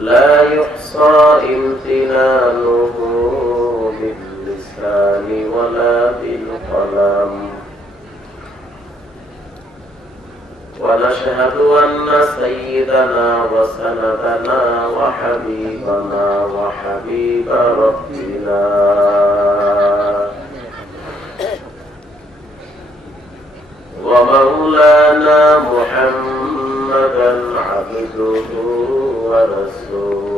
لا يحصى امتنانه باللسان ولا بالقلم. ونشهد أن سيدنا وسندنا وحبيبنا وحبيب ربنا ومولانا محمدا عبده ورسوله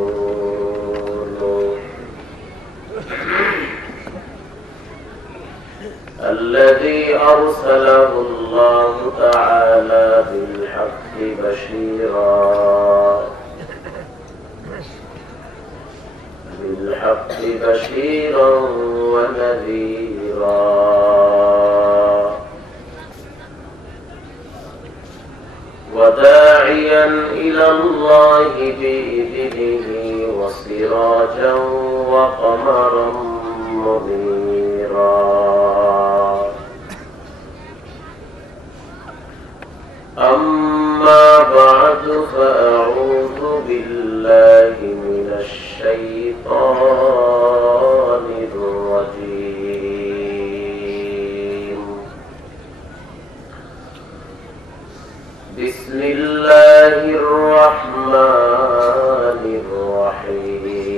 الذي أرسله الله تعالى بالحق بشيرا ونذيرا وداعيا إلى الله بإذنه وسراجا وقمرا منيرا. أما بعد فأعوذ بالله من الشيطان الرجيم. بسم الله الرحمن الرحيم.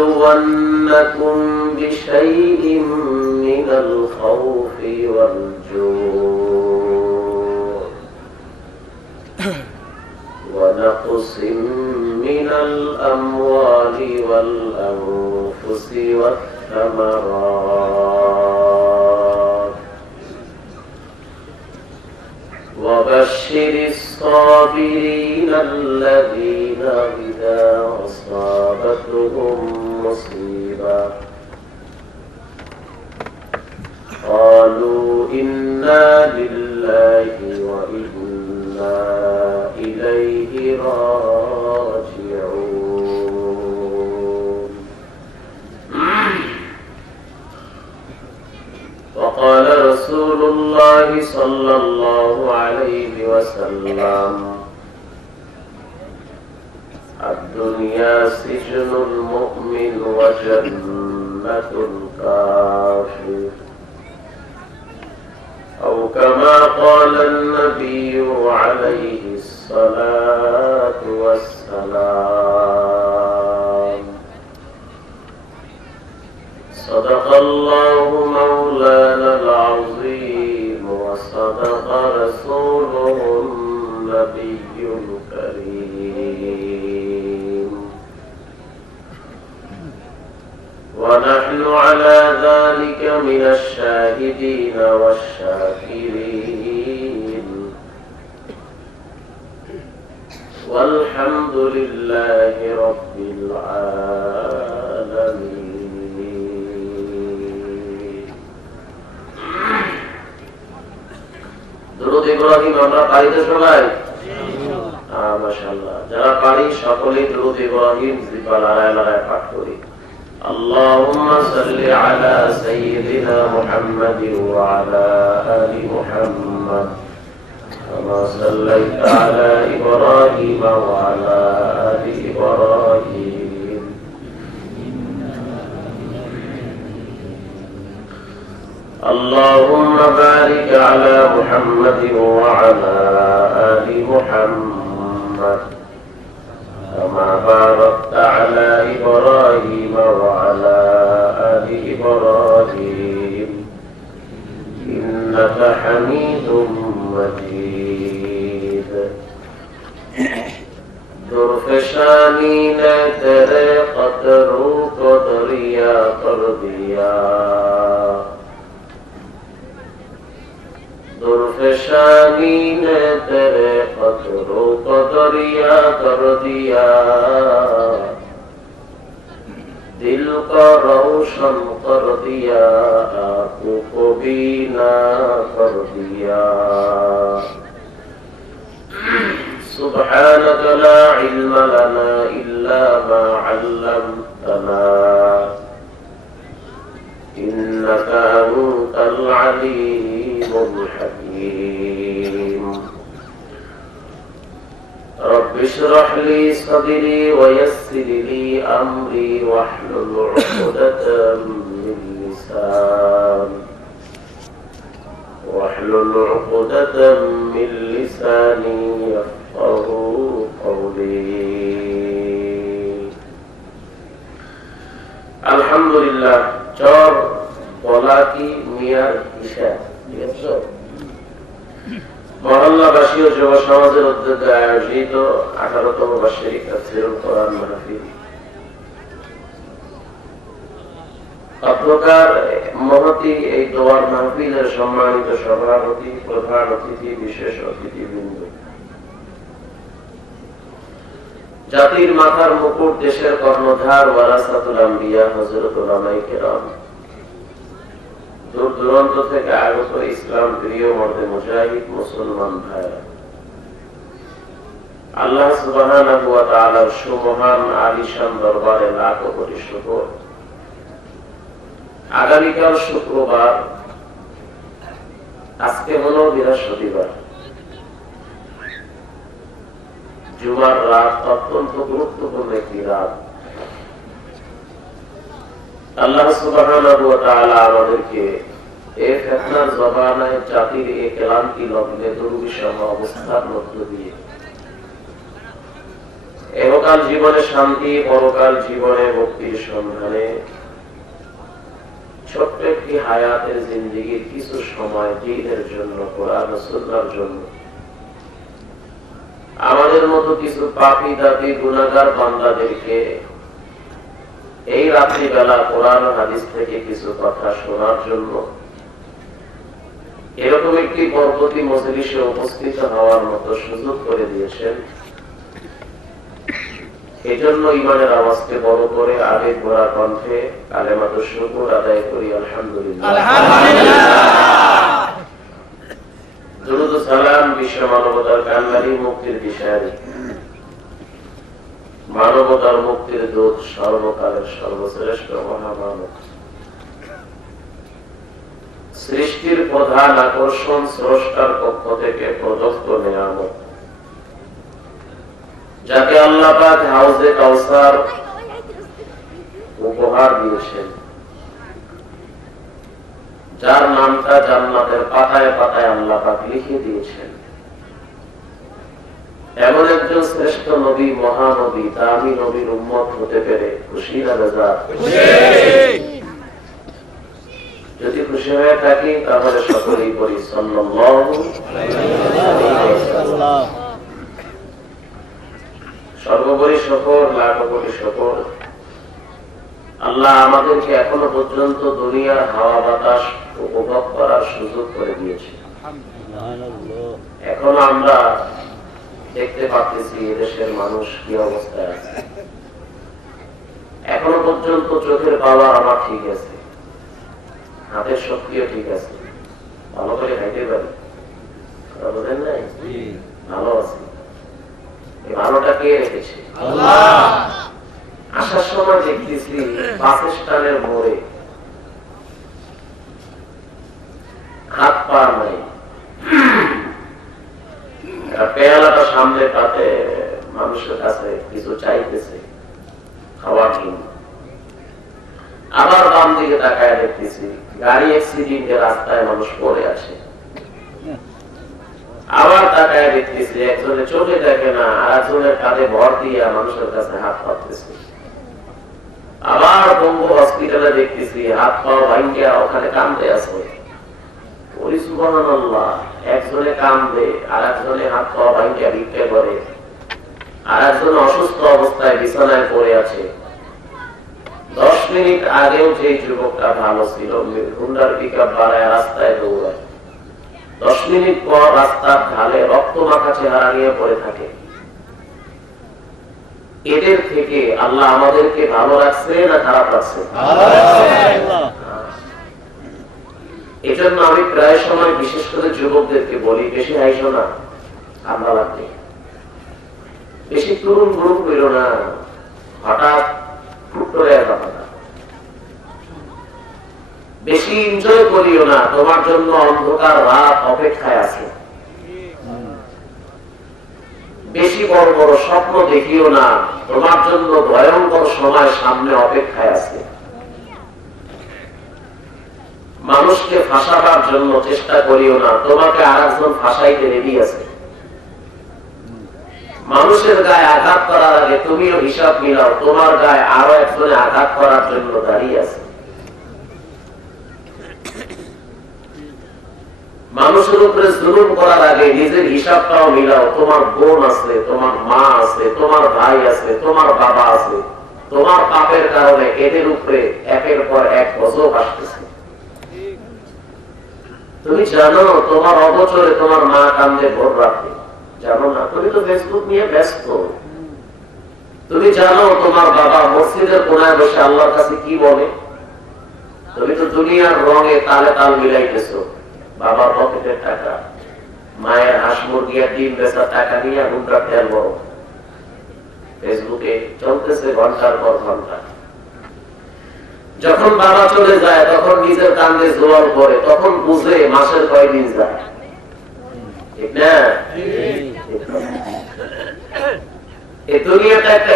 ولنبلونكم بشيء من الخوف والجوع ونقص من الأموال والأنفس والثمرات وبشر الصابرين الذين إذا أصابتهم مصيبة قالوا إنا لله وإنا إليه راجعون. وقال رسول الله صلى الله عليه وسلم: الدنيا سجن المؤمن وجنة الكافر، أو كما قال النبي عليه الصلاة والسلام. صدق الله مولانا العظيم وصدق رسوله النبي الكريم، ونحن على ذلك من الشاهدين والشاكرين، والحمد لله رب العالمين. দুরূদ ইব্রাহিম আমরা পারিতে সবাই? মাশাআল্লাহ। যারা পারি সকলেই দুরূদ ইব্রাহিম জিহ্বা লড়ায় লড়ায় পাঠ করি। اللهم صل على سيدنا محمد وعلى آل محمد كما صليت على إبراهيم وعلى آل إبراهيم اللهم بارك على محمد وعلى آل محمد كما باركت على إبراهيم وعلى آل إبراهيم إنك حميد مجيد. درفشانی نے تیرے قدروں کو دریا کر دیا، درفشانی نے تیرے قدروں کو دریا کر دیا، دل کو روشن کر دیا، آنکھوں کو بینا کر دیا. سبحانك لا علم لنا إلا ما علمتنا إنك إنك أنت العليم الحكيم رب اشرح لي صدري ويسر لي أمري واحلل عقدة من لساني يفقهوا قولي আলহামদুলিল্লাহ চর বলাকি মিয়ার ঈশা মহল্লাবাসী ও যুব সমাজের উদ্যোগে আয়োজিত 18তম বার্ষিক তাফসীরুল কোরআন মাহফিল অধ্যকার মহতি এই দোয়ার মাহফিলের সম্মানিত সভাপতি প্রধান অতিথি বিশেষ অতিথিবৃন্দ জাতির মাথার মুকুট দেশের কর্ণধার ওয়ারাসাতুল আম্বিয়া হযরত উলামায়ে কেরাম দূর দূরান্ত থেকে আগত ইসলাম প্রিয় মর্দে মুজাহিদ মুসলমান ভাইরা আল্লাহ সুবহানাহু ওয়া তাআলার সুমহান আলিশান দরবারে লাখ কোটি শুকর আগামীকাল শুক্রবার আজকে হলো বৃহস্পতিবার জুমার রাত অত্যন্ত গুরুত্বপূর্ণ একটি রাত আল্লাহ সুবহানাহু ওয়া তাআলা আমাদেরকে এই ফিতনার জমানায় জাতির এই ক্লান্তি লগ্নে দুর্বিষহ অবস্থার মধ্য দিয়ে ইহকাল জীবনে শান্তি পরকাল জীবনে মুক্তির সন্ধানে ছোট্ট একটি হায়াতের জিন্দেগির কিছু সময় দ্বীনের জন্য কোরআন ও সুন্নাহর জন্য আমাদের মতো কিছু পাপী দাপী গুনাহগার বান্দাদেরকে এই রাত্রিবেলা কোরআন ও হাদিস থেকে কিছু কথা শোনার জন্য এরকম একটি বরকতি মজলিসে উপস্থিত হওয়ার মতো সুযোগ করে দিয়েছেন। এজন্য ইমানের আওয়াজকে বড় করে আবেগ ভরা কণ্ঠে কালেমাতুশ শুকর আদায় করি আলহামদুলিল্লাহ। দুরূদ ও সালাম বিশ্ব মানবতার কান্ডারি মুক্তির দিশারি মানবতার মুক্তির দূত সর্বকালের সর্বশ্রেষ্ঠ মহামানব সৃষ্টির প্রধান আকর্ষণ স্রষ্টার পক্ষ থেকে প্রদত্ত নিয়ামত যাকে আল্লাহ পাক হাউজে কাউসার উপহার দিয়েছেন, যার নামটা জান্নাতের পাতায় পাতায় আল্লাহ পাক লিখে দিয়েছেন, এমন একজন শ্রেষ্ঠ নবী মহানবী দামি নবীর উম্মত হতে পেরে খুশি না বেজার? যদি খুশি হয়ে থাকি তাহলে সকলেই বলি সাল্লাল্লাহু আলাইহি ওয়াসাল্লাম। সর্বোপরি শুকর লাখ কোটি শুকর আল্লাহ আমাদেরকে এখনো পর্যন্ত দুনিয়ার হাওয়া বাতাস উপভোগ করার সুযোগ করে দিয়েছে। এখন আমরা দেখতে পাচ্ছি এদেশের মানুষ কি অবস্থায় আছে। এখনো পর্যন্ত চোখের পাওয়ার আমার ঠিক আছে, হাতের শক্তিও ঠিক আছে, ভালো করে খাইতে পারি, বুঝেন নাই? ভালো আছে। এই ভালোটা কে রেখেছে? আল্লাহ। আসার সময় দেখতেছি বাস স্ট্যান্ডের মোড়ে হাত পা নাই, পেয়ালাটা সামনে পাতে মানুষের কাছে কিছু চাইতেছে খাওয়ার জন্য। আবার বাম দিকে তাকায় দেখতেছি গাড়ি অ্যাক্সিডেন্টে রাস্তায় মানুষ পড়ে আছে। আবার তাকায় দেখতেছি একজনের চোখে দেখে না, আর একজনের কাঁধে ভর দিয়ে মানুষের কাছে হাত পাততেছে। আবার বঙ্গ হসপিটালে দেখতেছি হাত পাও ভাঙ্গিয়া ওখানে কান্দে আছে। সুবহানাল্লাহ, একজনে কান্দে, আর একজনে হাত পাও ভাঙ্গিয়া ভিক্ষা করে, আর একজন অসুস্থ অবস্থায় বিছানায় পড়ে আছে। 10 মিনিট আগেও যে যুবকটা ভালো ছিল, হুন্ডার পিকআপ বাড়ায় রাস্তায় দৌড়ায়, 10 মিনিট পর রাস্তার ঢালে রক্ত মাখা চেহারা নিয়ে পড়ে থাকে। এদের থেকে আল্লাহ আমাদেরকে ভালো রাখছে না খারাপ রাখছে? এজন্য আমি প্রায় সময় বিশেষ করে যুবকদেরকে বলি, বেশি আইসো না, ঠান্ডা লাগবে, বেশি তরুণ গ্রুপ হইল না, হঠাৎ ফুট করে কথা। বেশি এনজয় করিও না, তোমার জন্য অন্ধকার রাত অপেক্ষায় আছে। বেশি বড় বড় স্বপ্ন দেখিও না, তোমার জন্য ভয়ঙ্কর সময় সামনে অপেক্ষায় আছে। মানুষকে ফাঁসাবার জন্য চেষ্টা করিও না, তোমাকে আরেকজন ফাঁসাইতে রেডি আছে। মানুষের গায়ে আঘাত করার আগে তুমিও হিসাব মিলাও, তোমার গায়ে আরো একজনে আঘাত করার জন্য দাঁড়িয়ে আছে। মানুষের উপরে জুলুম করার আগে নিজের হিসাবটাও মিলাও, তোমার বোন আছে, তোমার মা আছে, তোমার ভাই আছে, তোমার বাবা আছে। তোমার পাপের কারণে এদের উপরে একের পর এক গজব আসতেছে। তুমি জানো তোমার অবচরে তোমার মা কান্দে ভোর রাতে, জানো না? তুমি তো ফেসবুক নিয়ে ব্যস্ত। তুমি জানো তোমার বাবা মসজিদের কোনায় বসে আল্লাহর কাছে কি বলে? তুমি তো দুনিয়ার রঙে তালে তাল মিলাইতেছো। বাবার পকেটের টাকা, মায়ের হাঁস মুরগি আর ডিম বেচার টাকা নিয়ে ঘুমটা তেল বড় ফেসবুকে চলতেছে ঘন্টার পর ঘন্টা। যখন বাবা চলে যায় তখন নিজের কান্দে জোয়াল করে, তখন বুঝে মাসের কয়দিন যায়। ঠিক না? এই দুনিয়াটা একটা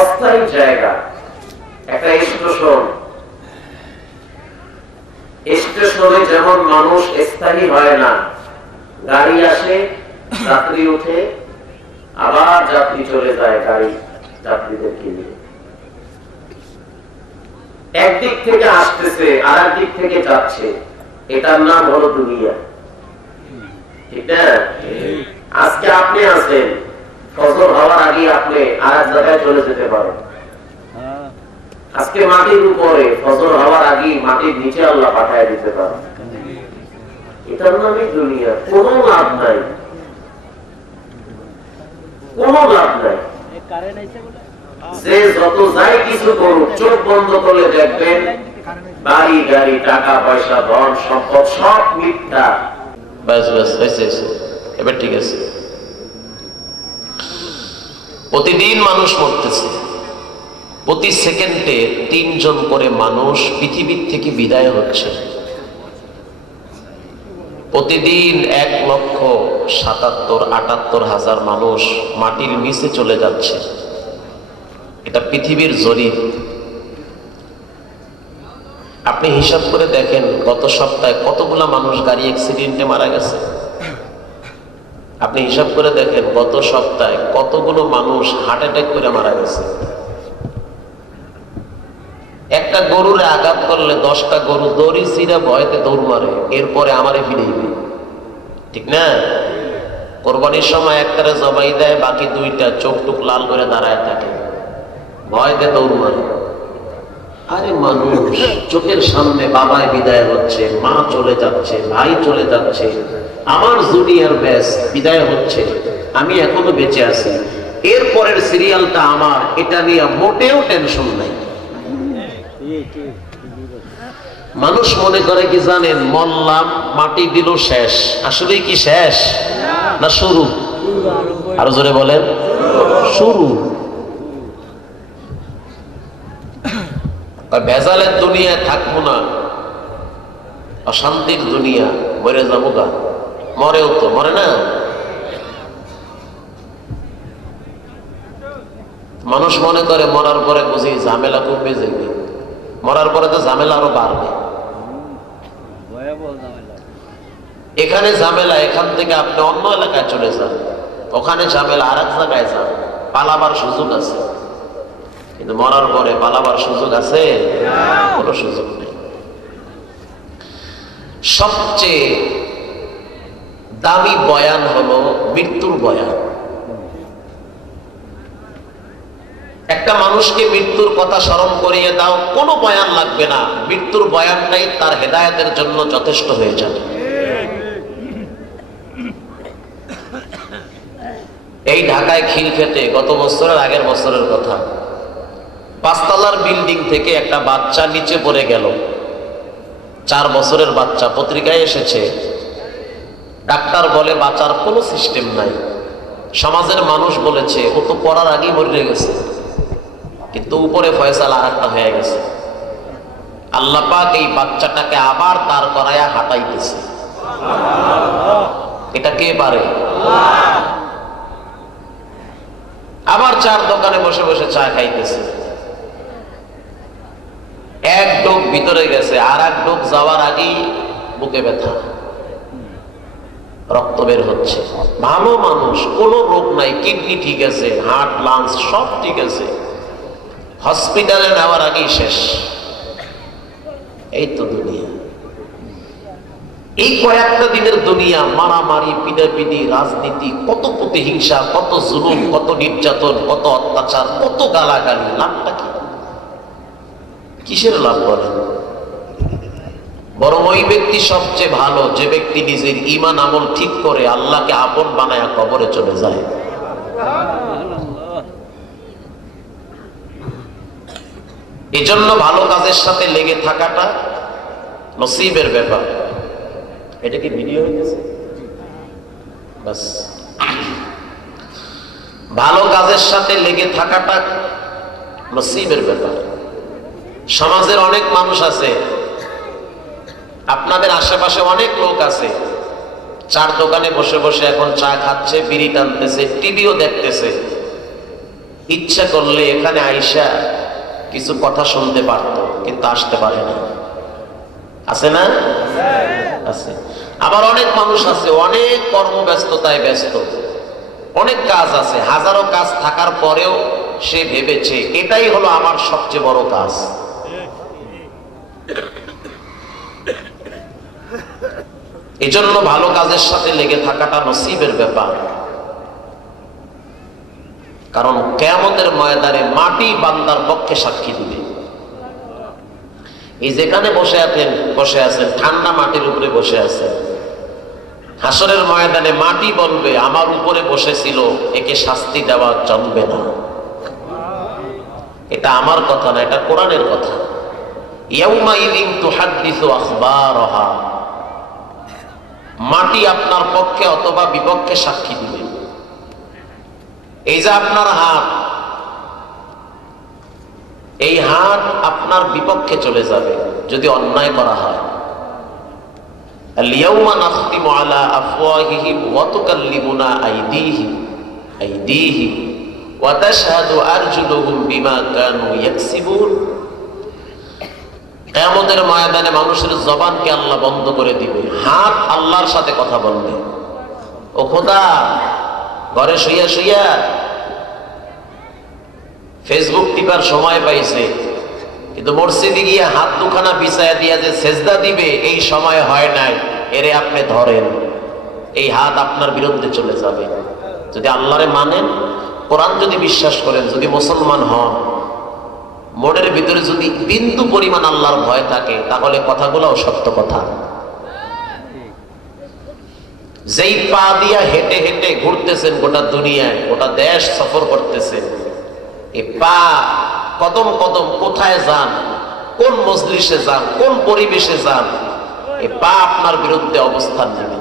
অস্থায়ী জায়গা, একটা স্টেশন। স্টেশনে যেমন মানুষ স্থায়ী হয় না, গাড়ি আসে, যাত্রী উঠে, আবার যাত্রী চলে যায় গাড়ি যাত্রীদেরকে নিয়ে। একদিক থেকে আসতেছে আর একদিক থেকে যাচ্ছে, এটার নাম হলো দুনিয়া। ঠিক না? আজকে আপনি আছেন, ফজর হওয়ার আগে আপনি আর এক জায়গায় চলে যেতে পারেন। আজকে মাটির উপরে, ফজর হওয়ার আগে মাটির নিচে আল্লাহ পাঠায় দিতে পারেন। এটার নামই দুনিয়া। কোনো লাভ নাই, কোনো লাভ নাই। যে যত যাই কিছু করুক, চোখ বন্ধ করলে দেখবেন বাড়ি গাড়ি টাকা পয়সা ধন সম্পদ সব মিথ্যা। ব্যাস ব্যাস হয়েছে, এবার ঠিক আছে। প্রতিদিন মানুষ মরতেছে, প্রতি সেকেন্ডে 3 জন করে মানুষ পৃথিবীর থেকে বিদায় হচ্ছে। প্রতিদিন 1,77,78,000 মানুষ মাটির নিচে চলে যাচ্ছে। এটা পৃথিবীর জরিপ। আপনি হিসাব করে দেখেন গত সপ্তাহে কতগুলা মানুষ গাড়ি অ্যাক্সিডেন্টে মারা গেছে। আপনি হিসাব করে দেখেন গত সপ্তাহে কতগুলো মানুষ হার্ট অ্যাটাক করে মারা গেছে। একটা গরুরে আঘাত করলে 10টা গরু দড়ি ছিঁড়ে ভয়তে দৌড় মারে, এরপরে আমারে ফিরাইবে। ঠিক না? কোরবানির সময় একটারে জবাই দেয়, বাকি 2টা চোখ টুক লাল করে দাঁড়ায় থাকে, ভয়তে দৌড় মারে। আরে মানুষ চোখের সামনে বাবায় বিদায় হচ্ছে, মা চলে যাচ্ছে, ভাই চলে যাচ্ছে, আমার জুনিয়র ব্যাস বিদায় হচ্ছে, আমি এখনো বেঁচে আছি, এরপরের সিরিয়ালটা আমার, এটা নিয়ে মোটেও টেনশন নাই। মানুষ মনে করে কি জানেন, মরলাম মাটি দিল শেষ। আসলে কি শেষ না শুরু? আরো জোরে বলেন, শুরু। ভেজালের দুনিয়ায় থাকবো না, অশান্তির দুনিয়া, মরে যাবো গা। মরেও তো, মরে না? মানুষ মনে করে মরার পরে বুঝি ঝামেলা কমবে যাবে, মরার পরে তো ঝামেলা আরো বাড়বে। এখানে ঝামেলা, এখান থেকে আপনি অন্য এলাকায় চলে যান, ওখানে ঝামেলা আর এক জায়গায় যান, পালাবার সুযোগ আছে। কিন্তু মরার পরে পালাবার সুযোগ আছে? কোনো সুযোগ নেই। সবচেয়ে দামি বয়ান হলো মৃত্যুর বয়ান। একটা মানুষকে মৃত্যুর কথা স্মরণ করিয়ে দাও, কোনো বয়ান লাগবে না, মৃত্যুর বয়ানটাই তার হেদায়েতের জন্য যথেষ্ট হয়ে যাবে। এই ঢাকায় খিলক্ষেতে গত বছরের আগের বছরের কথা, 5 তলার বিল্ডিং থেকে একটা বাচ্চা নিচে পড়ে গেল, 4 বছরের বাচ্চা, পত্রিকায় এসেছে। ডাক্তার বলে বাঁচার কোনো সিস্টেম নাই। সমাজের মানুষ বলেছে ও তো পড়ার আগেই মরে গেছে, কিন্তু উপরে ফয়সালা আর একটা হয়ে গেছে। আল্লাহ পাক এই বাচ্চাটাকে আবার দাঁড় করায়া হাঁটাইতেছে। এটা কে পারে? আবার চার দোকানে বসে বসে চা খাইতেছে। এক ডোক ভিতরে গেছে, আর এক ডোক যাওয়ার আগেই বুকে ব্যথা, রক্ত বের হচ্ছে। ভালো মানুষ, কোনো রোগ নাই, কিডনি ঠিক আছে, হার্ট লাংস সব ঠিক আছে, হসপিটালে নেওয়ার আগেই শেষ। এই তো দুনিয়া, এই কয়েকটা দিনের দুনিয়া। মারামারি, পিটাপিটি, রাজনীতি, কত প্রতিহিংসা, কত জুলুম, কত নির্যাতন, কত অত্যাচার, কত গালাগালি। লাভটা কি? কিসের লাভ বলেন? বরং ওই ব্যক্তি সবচেয়ে ভালো যে ব্যক্তি নিজের ঈমান আমল ঠিক করে আল্লাহকে আপন বানায়া কবরে চলে যায়। এজন্য ভালো কাজের সাথে লেগে থাকাটা নসিবের ব্যাপার। এটা কি ভিডিও হয়েছে? বাস, ভালো কাজের সাথে লেগে থাকাটা নসিবের ব্যাপার। সমাজের অনেক মানুষ আছে, আপনাদের আশেপাশে অনেক লোক আছে, চার দোকানে বসে বসে এখন চা খাচ্ছে, বিড়ি টানতেছে, টিভিও দেখতেছে। ইচ্ছা করলে এখানে আইসা কিছু কথা শুনতে পারত, কিন্তু আসতে পারে না। আছে না? আছে। আবার অনেক মানুষ আছে অনেক কর্মব্যস্ততায় ব্যস্ত, অনেক কাজ আছে, হাজারো কাজ থাকার পরেও সে ভেবেছে এটাই হলো আমার সবচেয়ে বড় কাজ। এজন্য ভালো কাজের সাথে লেগে থাকাটা নসিবের ব্যাপার। কারণ কিয়ামতের ময়দানে মাটি বান্দার পক্ষে সাক্ষী দিবে। এই যেখানে বসে আছেন ঠান্ডা মাটির উপরে বসে আছেন, হাসরের ময়দানে মাটি বলবে আমার উপরে বসেছিল, একে শাস্তি দেওয়া চলবে না। এটা আমার কথা না, এটা কোরআনের কথা। ইয়াউমাইযিন তুহাদ্দিসু আখবারাহা, মাটি আপনার পক্ষে অথবা বিপক্ষে সাক্ষী দিবে। এই যে আপনার হাত, এই হাত আপনার বিপক্ষে চলে যাবে যদি অন্যায় করা হয়। আল-ইয়াউমা নাখতিমু আলা আফওয়াহিহিম ওয়া তুকাল্লিমুনা আইদিহিম ওয়া তাশহাদু আরজুলুহুম বিমা কানু ইয়াকসিবুন। কিয়ামতের ময়দানে মানুষের জবানকে আল্লাহ বন্ধ করে দিবে, হাত আল্লাহর সাথে কথা বলবে। ও খোদা, ঘরে শুইয়া শুইয়া ফেসবুক টিপার সময় পাইছে, কিন্তু মসজিদে গিয়ে হাত দুখানা বিছায়া দিয়া যে সেজদা দিবে এই সময় হয় নাই, এরে আপনি ধরেন। এই হাত আপনার বিরুদ্ধে চলে যাবে। যদি আল্লাহরে মানেন, কোরআন যদি বিশ্বাস করেন, যদি মুসলমান হন, মনের ভিতরে যদি বিন্দু পরিমাণ আল্লাহর ভয় থাকে, তাহলে কথাগুলোও সত্য কথা। যেই পা দিয়া হেঁটে হেঁটে ঘুরতেছেন গোটা দুনিয়ায়, গোটা দেশ সফর করতেছেন, এই পা কদম কদম কোথায় যান, কোন মজলিসে যান, কোন পরিবেশে যান, এই পা আপনার বিরুদ্ধে অবস্থান নেবে।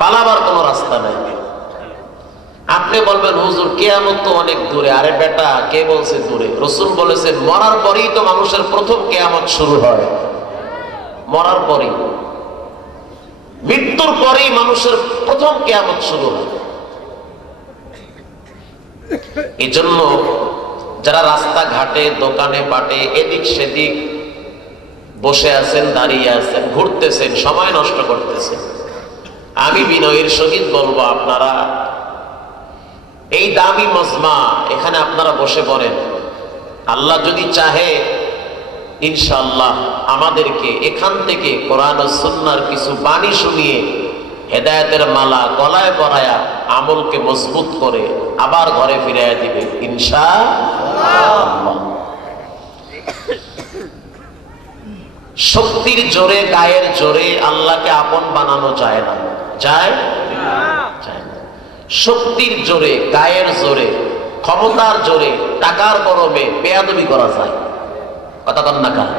পালাবার কোনো রাস্তা নাই। আপনি বলবেন হুজুর কিয়ামত তো অনেক দূরে। আরে বেটা, কে বলছে দূরে? রাসূল বলেছেন মরার পরেই তো মানুষের প্রথম কিয়ামত শুরু হয়। মরার পরেই, মৃত্যুর পরেই মানুষের প্রথম কিয়ামত শুরু হয়। এই জন্য যারা রাস্তাঘাটে, দোকানে পাটে, এদিক সেদিক বসে আছেন, দাঁড়িয়ে আছেন, ঘুরতেছেন, সময় নষ্ট করতেছেন, আমি বিনয়ের সহিত বলবো আপনারা এই দামি মজমা, এখানে আপনারা বসে পড়েন। আল্লাহ যদি চাহে ইনশাআল্লাহ আমাদেরকে এখান থেকে কোরআন ও সুন্নাহর কিছু বাণী শুনিয়ে হেদায়েতের মালা গলায় পরায়া আমলকে মজবুত করে আবার ঘরে ফিরাইয়া দিবে ইনশাআল্লাহ। শক্তির জোরে, গায়ের জোরে আল্লাহকে আপন বানানো যায় না। যায়? যায় না। শক্তির জোরে, গায়ের জোরে, ক্ষমতার জোরে, টাকার গরমে বেয়াদবি করা যায়। কথা কন না কার?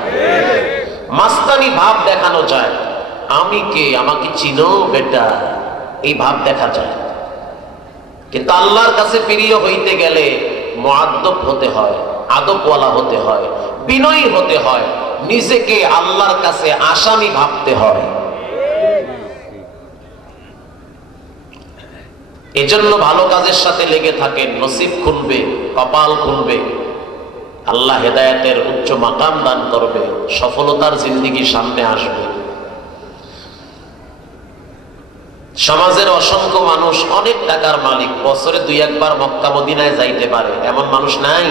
মাস্তানি ভাব দেখানো যায়। আমি কে, আমাকে চিনো বেটা, এই ভাব দেখা যায়। কিন্তু আল্লাহর কাছে প্রিয় হইতে গেলে মুআদ্দব হতে হয়, আদবওয়ালা হতে হয়, বিনয়ী হতে হয়, নিজেকে আল্লাহর কাছে আসামি ভাবতে হয়। এজন্য ভালো কাজের সাথে লেগে থাকেন, নসিব খুলবে, কপাল খুলবে, আল্লাহ হেদায়েতের উচ্চ মাকাম দান করবে, সফলতার জিন্দেগি সামনে আসবে। সমাজের অসংখ্য মানুষ অনেক টাকার মালিক, বছরে 2-1 বার মক্কা মদিনায় যাইতে পারে, এমন মানুষ নাই?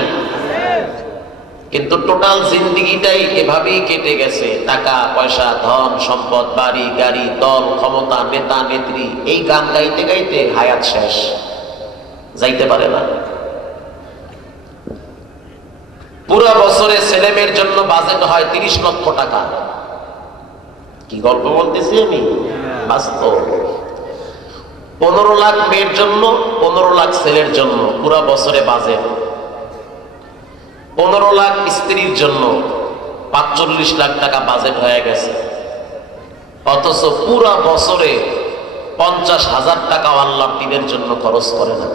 কিন্তু টোটাল জিন্দেগিটাই এভাবেই কেটে গেছে। টাকা পয়সা, ধন সম্পদ, বাড়ি গাড়ি, দল ক্ষমতা, নেতা নেত্রী, এই গান গাইতে গাইতে হায়াত শেষ, যাইতে পারে না। পুরো বছরে ছেলেমেয়ের জন্য বাজেট হয় 30 লক্ষ টাকা। কি গল্প বলতেছি আমি? বাস্তব। 15 লাখ মেয়ের জন্য, 15 লাখ ছেলের জন্য পুরো বছরে বাজেট। 15 লাখ স্ত্রীর জন্য 45 লাখ টাকা বাজেট হয়ে গেছে। অথচ পুরো বছরে 50,000 টাকা আল্লাহর দ্বীনের জন্য খরচ করে না।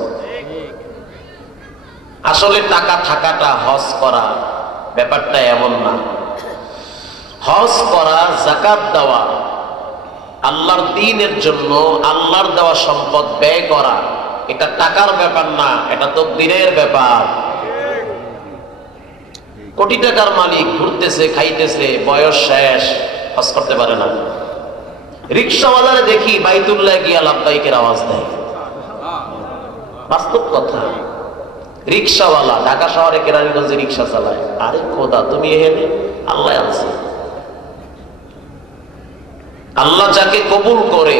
আসলে টাকা থাকাটা হজ করা ব্যাপারটা এমন না। হজ করা, যাকাত দেওয়া, আল্লাহর দ্বীনের জন্য আল্লাহর দেওয়া সম্পদ ব্যয় করা, এটা টাকার ব্যাপার না, এটা তাকদীরের ব্যাপার। কোটি টাকার মালিক ঘুরতেছে, খাইতেছে, বয়স শেষ, হজ করতে পারে না। রিক্সাওয়ালারে দেখি বাইতুল্লাহ গিয়া লাব্বাইকের আওয়াজ দেয়, বাস্তব কথা। রিক্সাওয়ালা ঢাকা শহরে কেরানীগঞ্জে রিক্সা চালায়, আরে খোদা তুমি এখানে, আল্লাহ আছে। আল্লাহ যাকে কবুল করে,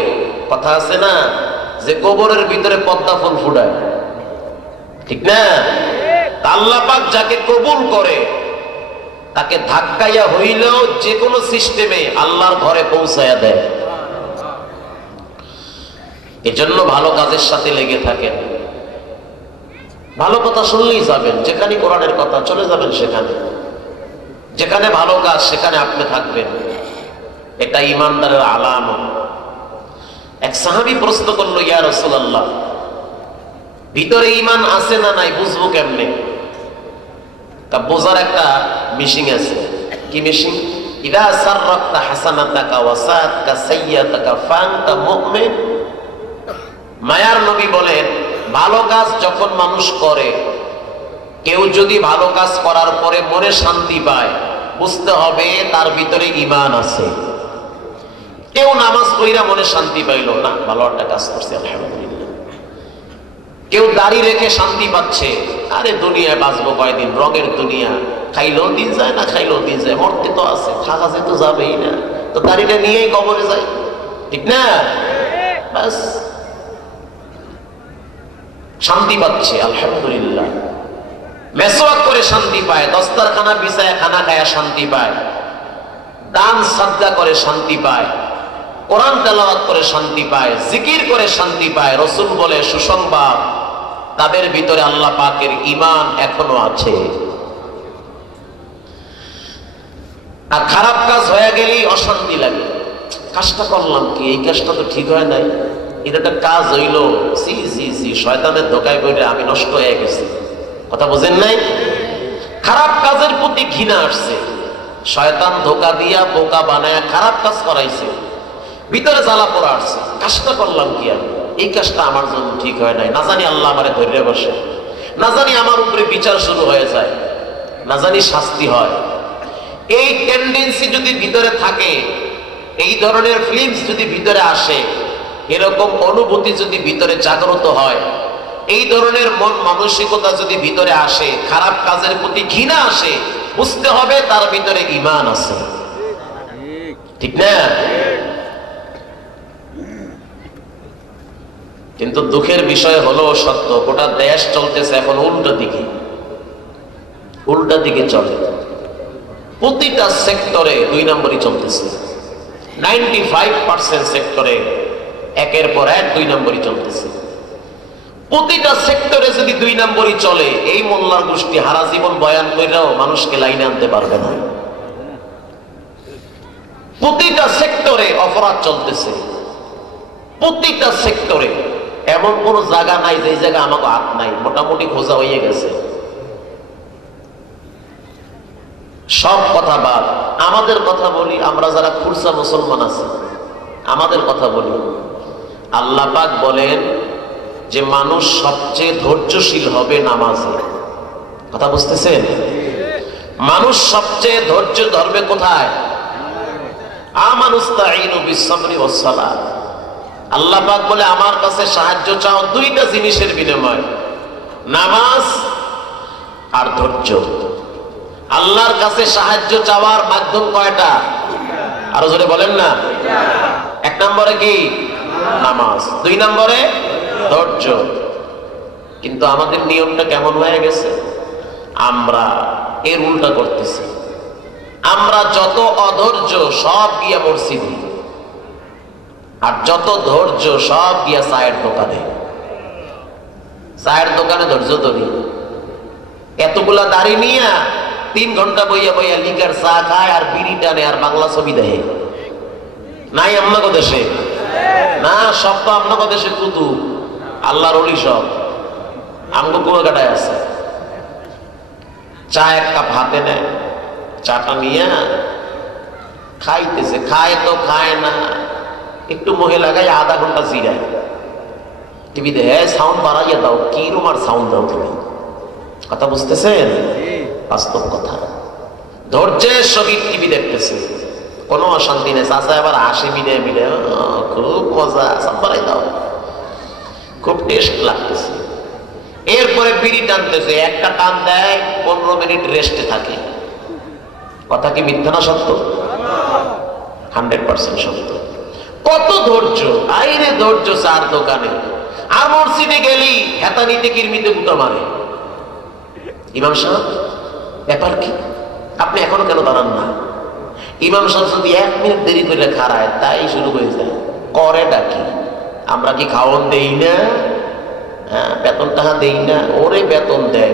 কথা আছে না যে কবরের ভিতরে পদ্মা ফুল ফুটায়, ঠিক না? আল্লাহ পাক যাকে কবুল করে তাকে ধাক্কাইয়া হইলেও যে কোনো সিস্টেমে আল্লাহর ঘরে পৌঁছায়া দেয়। এজন্য ভালো কাজের সাথে লেগে থাকেন। ভালো কথা শুনলেই যাবেন, যেখানে কোরআনের কথা চলে যাবেন সেখানে। যেখানে ভালো কাজ সেখানে আপনি থাকবেন, এটা ইমানদারের আলামত। এক সাহাবী প্রশ্ন করলো, ইয়া রাসূলুল্লাহ, ভিতরে ঈমান আছে না নাই বুঝবো কেমনে? তা বোঝার একটা মেশিন আছে। কি মেশিন? ইদা সাররাতা হাসানাতাকা ওয়া সাআতাকা সাইয়্যাতাকা ফাআনতা মুমিন। মায়ার নবী বলেন, ভালো কাজ যখন মানুষ করে, কেউ যদি ভালো কাজ করার পরে মনে শান্তি পায়, বুঝতে হবে তার ভিতরে ঈমান আছে। কেউ নামাজ পড়িরা মনে শান্তি পাইল না, ভালো একটা কাজ করছে আলহামদুলিল্লাহ। কেউ দাড়ি রেখে শান্তি পাচ্ছে, আরে দুনিয়ায় বাঁচবো কয়দিন, রঙের দুনিয়া, খাইলেও দিন যায় না খাইলেও দিন যায়, মরতে তো আছে, থাকা যে তো যাবেই না, তো দাড়িটা নিয়েই কবরে যায়, ঠিক না? বাস শান্তি পাচ্ছে আলহামদুলিল্লাহ। মেসওয়াক করে শান্তি পায়, দস্তারখানা বিছায় খানা খায়া শান্তি পায়, দান সাদকা করে শান্তি পায়, কোরআন তেলাওয়াত করে শান্তি পায়, জিকির করে শান্তি পায়। রাসূল বলে, সুসংবাদ, তাদের ভিতরে আল্লাহ পাকের ঈমান এখনো আছে। আর খারাপ কাজ হয়ে গেলেই অশান্তি লাগে, কাজটা করলাম কি, এই কাজটা তো ঠিক হয় নাই, এটা একটা কাজ হইল, সি সি সি, শয়তানের ধোকায় পড়ে আমি নষ্ট হয়ে গেছি। কথা বোঝেন নাই? খারাপ কাজের প্রতি ঘৃণা আসছে, শয়তান ধোকা দিয়া বোকা বানায় খারাপ কাজ করাইছে, ভিতরে জ্বালা পোড়া আসছে, কাজটা করলাম কি আমি, এই কাজটা আমার জন্য ঠিক হয় নাই, না জানি আল্লাহ আমারে ধরে বসে, না জানি আমার উপরে বিচার শুরু হয়ে যায়, না জানি শাস্তি হয়। এই টেন্ডেন্সি যদি ভিতরে থাকে, এই ধরনের ফিলিংস যদি ভিতরে আসে, এরকম অনুভূতি যদি ভিতরে জাগ্রত হয়, এই ধরনের মন মানসিকতা যদি ভিতরে আসে, খারাপ কাজের প্রতি ঘৃণা আসে, বুঝতে হবে তার ভিতরে ঈমান আছে, ঠিক না? কিন্তু দুঃখের বিষয় হলো সত্য, গোটা দেশ চলতেছে এখন উল্টো দিকে, উল্টা দিকে চলে। প্রতিটা সেক্টরে 2 নম্বরই চলতেছে। 95% সেক্টরে একের পর এক 2 নম্বরই চলতেছে। প্রতিটা সেক্টরে যদি 2 নম্বরই চলে, এই মোল্লার গোষ্ঠী হারা জীবন বয়ান কইরাও মানুষকে লাইনে আনতে পারবে না। প্রতিটা সেক্টরে অপরাধ চলতেছে, প্রতিটা সেক্টরে। এমন কোন জায়গা নাই যে জায়গা আমাকে হাত নাই, মোটামুটি খোঁজা হয়ে গেছে। সব কথা বাদ, আমাদের কথা বলি, আমরা যারা খুরসা মুসলমান আছি আমাদের কথা বলি। আল্লাহ পাক বলেন যে মানুষ সবচেয়ে ধৈর্যশীল হবে নামাজে। কথা বুঝতেছেন? মানুষ সবচেয়ে ধৈর্য ধরবে কোথায়? আমানুস্তাঈনু বিস-সাবরি ওয়াস-সালাত। আল্লাহ পাক বলে আমার কাছে সাহায্য চাও দুইটা জিনিসের বিনিময়ে, নামাজ আর ধৈর্য। আল্লাহর কাছে সাহায্য চাওয়ার মাধ্যম কয়টা? আরো জোরে বলেন না। এক নম্বরে কি? নামাজ। দুই নম্বরে ধৈর্য। কিন্তু আমাদের নিয়মটা কেমন হয়ে গেছে? আমরা এর উল্টা করতেছি। আমরা যত অধৈর্য সব গিয়া মসজিদে, আর যত ধৈর্য সব গিয়া চায়ের দোকানে। চায়ের দোকানে ধৈর্য ধরি, এতগুলা দাড়ি নিয়ে 3 ঘন্টা বইয়া বইয়া লিকার চা খায় আর বিড়ি টানে আর বাংলা ছবি দেখে। নাই আপনাকে দেশে? না, সব তো আপনাকে দেশে কুতু আল্লাহর ওলি, সব আমগো কুয়াকাটায় আছে। চা এক কাপ হাতে নেয়, চাটা নিয়ে খাইতেছে। খায় তো খায় না, একটু মোহে লাগাই আধা ঘন্টা জিরায়, টিভি দেখে সাউন্ড বাড়াইয়া দাও, কি রুমার সাউন্ড দাও তুমি। কথা বুঝতেছেন? বাস্তব কথা। ধৈর্যের সহিত টিভি দেখতেছে, কোনো অশান্তি নেই। চাষা আবার হাসি মিলে মিলে, খুব মজা, সব বাড়াই দাও, খুব টেস্ট লাগতেছে। এরপরে বিড়ি টানতেছে, একটা টান দেয়, 15 মিনিট রেস্টে থাকে। কথা কি মিথ্যা না সত্য? 100% সত্য। কত ধৈর্য! আইরে ধৈর্য চার দোকানে। আর মসজিদে গেলি হেতানিতে কিরমিতে গুতা মারে। ইমাম সাহেব ব্যাপার কি? আপনি এখনো কেন দাঁড়ান না? ইমাম সাহেব যদি 1 মিনিট দেরি করে খাড়ায়, তাই শুরু হয়ে যায়। করে ডাকি, আমরা কি খাওয়ান দেই না? হ্যাঁ, বেতন টাকা দেই না? ওরে বেতন দেয়,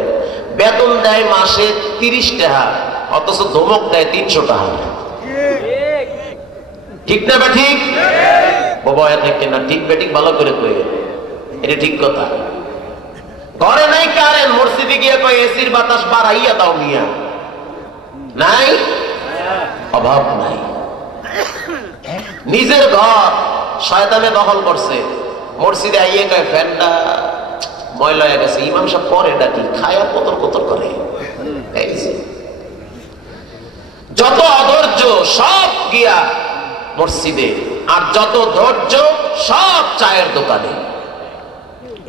বেতন দেয় মাসে 30 টাকা, অথচ ধমক দেয় 300 টাকা। ঠিক না? বা ঠিক? বাবা থেকে না, ঠিক বেঠিক ভালো করে কয়ে, এটা ঠিক কথা। ঘরে নাই কারেন্ট, মসজিদে গিয়ে কয় এসির বাতাস বাড়াইয়া দাও মিয়া। নাই, অভাব নাই। নিজের ঘর শয়তানে দখল করছে, মসজিদে আইয়ে কয় ফ্যানটা ময়লা হয়ে গেছে। ইমাম সাহেব পরে ডাকি, খায়া কতর কতর করে। যত অধৈর্য সব গিয়া মসজিদে, আর যত ধৈর্য সব চায়ের দোকানে।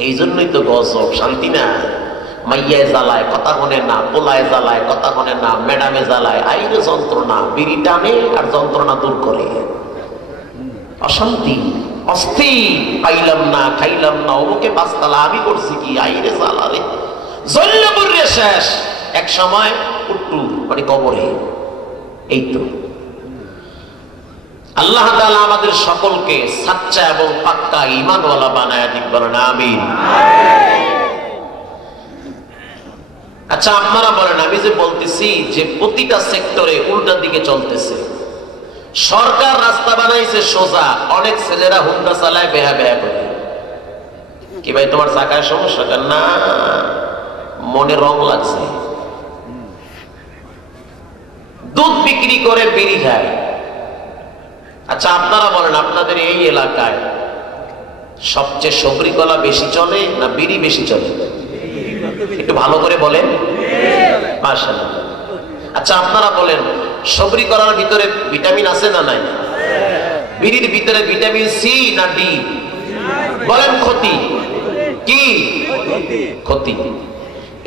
এই জন্যই তো গজব, শান্তি না। মাইয়ায় জ্বালায় কথা শোনে না, পোলায় জ্বালায় কথা শোনে না, ম্যাডামে জ্বালায়, আইরে যন্ত্রণা, বিড়ি টানে আর যন্ত্রণা দূর করে। অশান্তি, অস্থির, পাইলাম না, খাইলাম না, অমুকে 5 তালা, আমি করছি কি, আইরে জ্বালারে, জল্লাপুরে শেষ। এক সময় উট্টু মানে কবরে। এই তো আল্লাহ তাআলা আমাদের সকলকে সাচ্চা এবং পাক্কা ঈমানওয়ালা বানায় দিক, বলেন আমিন। আচ্ছা আপনারা বলেন, আমি যে বলতেছি যে প্রতিটা সেক্টরে উল্টা দিকে চলতেছে। সরকার রাস্তা বানাইছে সোজা, অনেক ছেলেরা হুন্ডা চালায় বেহা বেহা করে। কি ভাই তোমার চাকায় সমস্যা? না, মনে রং লাগছে। দুধ বিক্রি করে বিড়ি খায়। আচ্ছা আপনারা বলেন, আপনাদের এই এলাকায় সবচেয়ে সবরি কলা বেশি চলে না বিড়ি বেশি চলে? একটু ভালো করে বলেন। মাশাআল্লাহ। আচ্ছা আপনারা বলেন, সবরি কলার ভিতরে ভিটামিন আছে না নাই? বিড়ির ভিতরে ভিটামিন সি না ডি? বলেন ক্ষতি কি? ক্ষতি।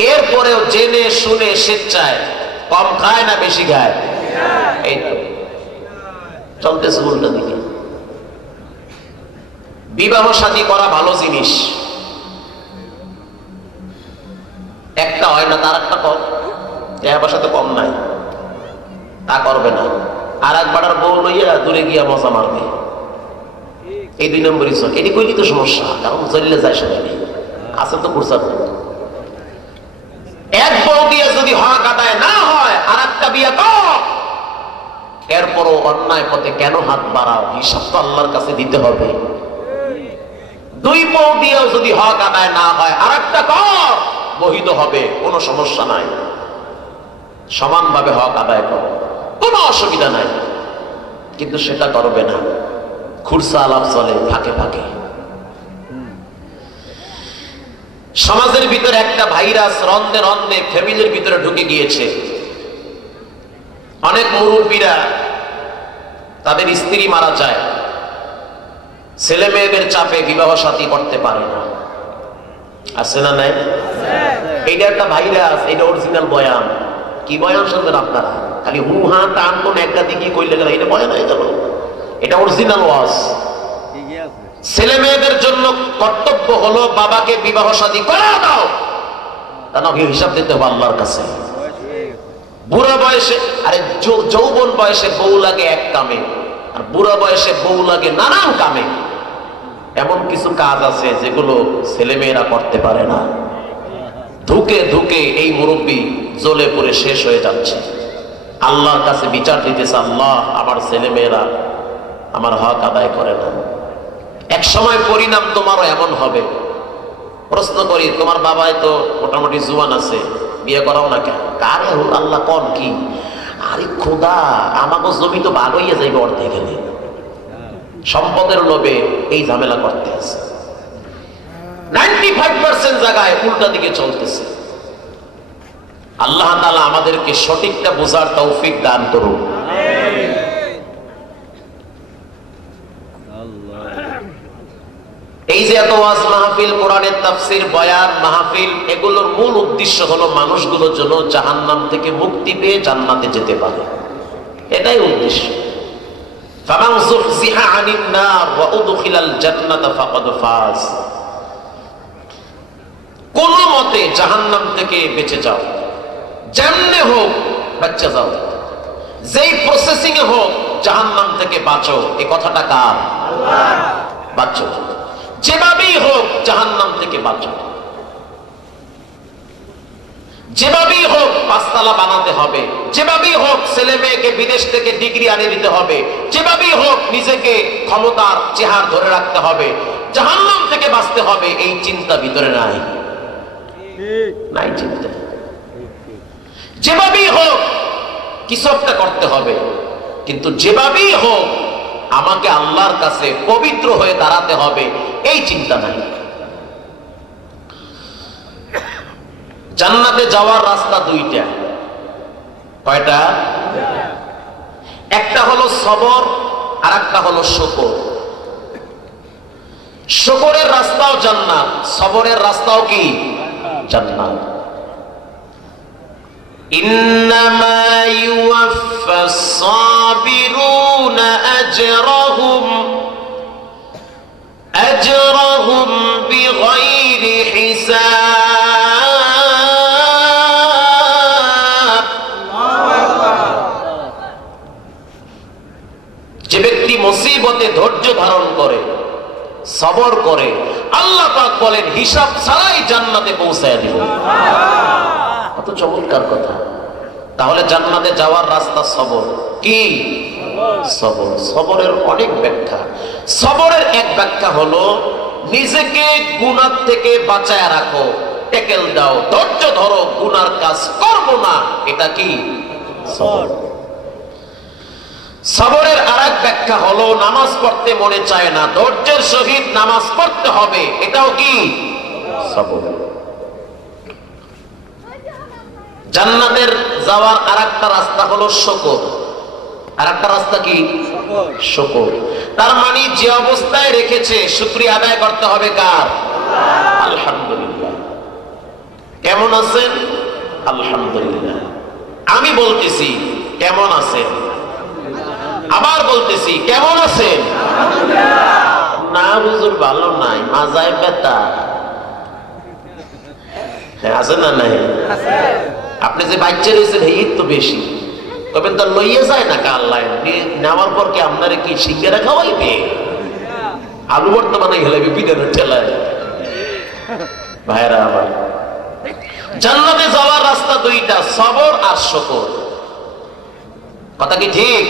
এরপরেও জেনে শুনে স্বেচ্ছায় কম খায় না বেশি খায়? এই তো চলতেছে উল্টা দিকে। বিবাহ শাদী করা ভালো জিনিস, একটা হয় না তার একটা কম, টাকা সাথে কম নাই, তা করবে না। আর একবার বউ লইয়া দূরে গিয়া মজা মারবে, এই 2 নম্বরই চল। এটি কইলি তো সমস্যা, কারণ চললে যায় সবাই আছে তো কুরসা। এক বউ দিয়ে যদি হক আদায় না হয় আর একটা বিয়ে কর, এরপরও অন্যায় পথে কেন হাত বাড়াও? হিসাব তো আল্লাহর কাছে দিতে হবে। 2 বউ দিয়েও যদি হক আদায় না হয় আর একটা কর, বহিত হবে, কোনো সমস্যা নাই। সমানভাবে হক আদায় করো। কোনো অসুবিধা নাই, কিন্তু সেটা করবে না। খুরসা আলাপ চলে ফাঁকে ফাঁকে। সমাজের ভিতরে একটা ভাইরাস রন্ধে রন্ধে ফ্যামিলির ভিতরে ঢুকে গিয়েছে। অনেক মুরব্বীরা তাদের স্ত্রী মারা যায়, ছেলে মেয়েদের চাপে বিবাহ সাথী করতে পারে না, আছে না নাই? এইটা একটা ভাইরাস, এটা অরিজিনাল বয়ান। কি বয়ান শুনবেন আপনারা? খালি হু হা টান কোন একটা দিকে কইলে গেল, এটা বয়ান হয়ে গেল? এটা অরিজিনাল ওয়াজ। ছেলে মেয়েদের জন্য কর্তব্য হলো বাবাকে বিবাহ শাদী করে দাও, তা না হিসাব দিতে হবে আল্লাহর কাছে। বুড়া বয়সে, আরে যৌবন বয়সে বউ লাগে এক কামে, আর বুড়া বয়সে বউ লাগে নানান কামে। এমন কিছু কাজ আছে যেগুলো ছেলে মেয়েরা করতে পারে না। ধুকে ধুকে এই মুরব্বী জ্বলে পড়ে শেষ হয়ে যাচ্ছে। আল্লাহর কাছে বিচার দিতেছে, আল্লাহ আমার ছেলে মেয়েরা আমার হক আদায় করে না। এক সময় পরিণাম তোমারও এমন হবে। প্রশ্ন করি, তোমার বাবাই তো মোটামুটি জুয়ান আছে, বিয়ে করাও না কেন? কারে আল্লাহ কন কি? আরে খোদা, আমাকে জমি তো ভাগ হইয়া যাইবে অর্ধেক গেলে। সম্পদের লোভে এই ঝামেলা করতে আছে। 95% জায়গায় উল্টা দিকে চলতেছে। আল্লাহ তাআলা আমাদেরকে সঠিকটা বোঝার তৌফিক দান করুন। এই যে এত ওয়াজ মাহফিল, কোরআনের তাফসীর, বয়ান মাহফিল, এগুলোর মূল উদ্দেশ্য হলো মানুষগুলোর জন্য জাহান্নাম থেকে মুক্তি পেয়ে জান্নাতে যেতে পারে, এটাই উদ্দেশ্য। ফামান যুহজিহা আনিন নার ওয়া উদখিলাল জান্নাতা ফাকাদ ফাজ। কোন মতে জাহান্নাম থেকে বেঁচে যাও, যেমনে হোক বাঁচা যাও, যেই প্রসেসিং এ হোক জাহান্নাম থেকে বাঁচো। এই কথাটা কার? আল্লাহ। বাঁচো যেভাবেই হোক, জাহান্নাম থেকে বাঁচো। যেভাবেই হোক পাঁচতলা বানাতে হবে, যেভাবেই হোক ছেলে মেয়েকে বিদেশ থেকে ডিগ্রি আনে দিতে হবে, যেভাবেই হোক নিজেকে ক্ষমতার চেহারা ধরে রাখতে হবে, জাহান্নাম থেকে বাঁচতে হবে, এই চিন্তা ভিতরে নাই, নাই চিন্তা। যেভাবেই হোক কিছু একটা করতে হবে, কিন্তু যেভাবেই হোক আমাকে আল্লাহর কাছে পবিত্র হয়ে দাঁড়াতে হবে, এই চিন্তা নাই। জান্নাতে যাওয়ার রাস্তা দুইটা। কয়টা? একটা হলো সবর, আর একটা হলো শুকর। শুকরের রাস্তাও জান্নাত, সবরের রাস্তাও কি জান্নাত। ইন্নামা ইউওয়াফাস সাবিরুনা আজরাহুম বিগাইরি হিসাব। যে ব্যক্তি মুসিবতে ধৈর্য ধারণ করে, সবর করে, আল্লাহ পাক বলেন হিসাব ছাড়াই জান্নাতে পৌঁছায় দিবেন। কত চমৎকার কথা। তাহলে জান্নাতে যাওয়ার রাস্তা সবর। কি সবর? সবরের অনেক ব্যাখ্যা। সবরের এক ব্যাখ্যা হলো নিজেকে গুনাহ থেকে বাঁচায় রাখো, টেকেল দাও, ধৈর্য ধরো, গুনার কাজ করব না, এটা কি সবর। সবরের আরেক ব্যাখ্যা হলো নামাজ পড়তে মনে চায় না, ধৈর্যের সহিত নামাজ পড়তে হবে, এটাও কি সবর। জান্নাতের যাওয়ার আরেকটা রাস্তা হলো শুকর। আরেকটা রাস্তা কি? শুকর। তার মানে যে অবস্থায় রেখেছে শুকরিয়া আদায় করতে হবে কার? আলহামদুলিল্লাহ। কেমন আছেন? আলহামদুলিল্লাহ। আমি বলতেছি কেমন আছেন, আবার বলতেছি কেমন আছেন? না হুজুর ভালো নাই, মাজায় ব্যথা। আছে না নাই? আপনি যে বাচ্চা রয়েছেন এই তো বেশি কবেন, তো লইয়ে যায় না কাল্লায় নেওয়ার পর কি আপনারা কি সিঙ্গারা খাওয়াইবে? আলু ভর্তা বানাই খেলাইবে পিঠানের ঠেলায়। ভাইরা আমার, জান্নাতে যাওয়ার রাস্তা দুইটা, সবর আর শুকর। কথা কি ঠিক?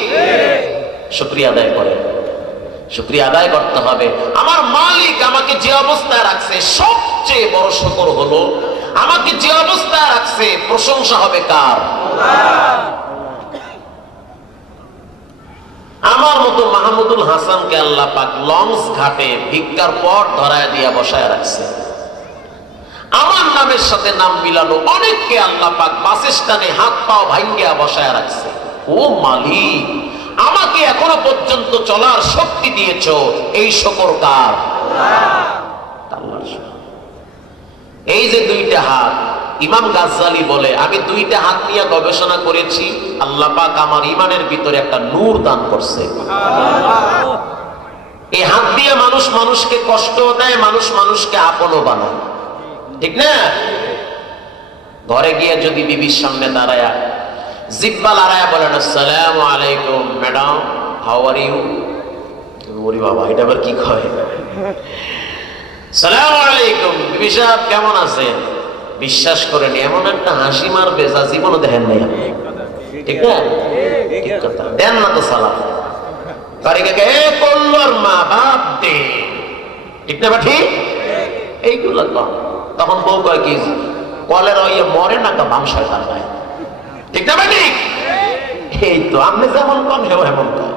শুকরিয়া আদায় করে, শুকরিয়া আদায় করতে হবে। আমার মালিক আমাকে যে অবস্থায় রাখছে, সবচেয়ে বড় শুকর হলো আমাকে যে অবস্থায় রাখছে প্রশংসা হবে কার? আমার মতো মাহমুদুল হাসানকে আল্লাহ পাক লঞ্চ ঘাটে ভিক্ষার পর ধরায় দিয়া বসায় রাখছে। আমার নামের সাথে নাম মিলানো অনেককে আল্লাহ পাক বাস স্ট্যান্ডে হাত পাও ভাঙ্গিয়া বসায় রাখছে। ও মালিক, আমাকে এখনো পর্যন্ত চলার শক্তি দিয়েছ, এই শুকর কার? এই যে দুইটা হাত, ইমাম গাজ্জালি বলে আমি দুইটা হাত নিয়ে গবেষণা করেছি, আল্লাহ পাক আমার ইমানের ভিতরে একটা নূর দান করছে। এই হাত দিয়ে মানুষ মানুষকে কষ্ট দেয়, মানুষ মানুষকে আপনও বানায়, ঠিক না? ঘরে গিয়ে যদি বিবির সামনে দাঁড়ায়া জিব্বা লড়ায়া বলেন আসসালামু আলাইকুম ম্যাডাম, হাউ আর ইউ, ওরে বাবা এটা আবার কি কয়, সালামু আলাইকুম বিবি সাহেব কেমন আছেন, বিশ্বাস করেন এমন একটা হাসি মারবে যা জীবনে দেখেন নাই, ঠিক না? ঠিক কথা, দেন না তো সালাম। কারিকে এ কল্লোর মা বাপ দে, ঠিক না? ঠিক এইগুলো কম। তখন বউ কয় কি কলের ওই মরে না কা বামসায় তার গায়ে, ঠিক না? ঠিক এই তো আপনি যেমন কম হেও এমন কম।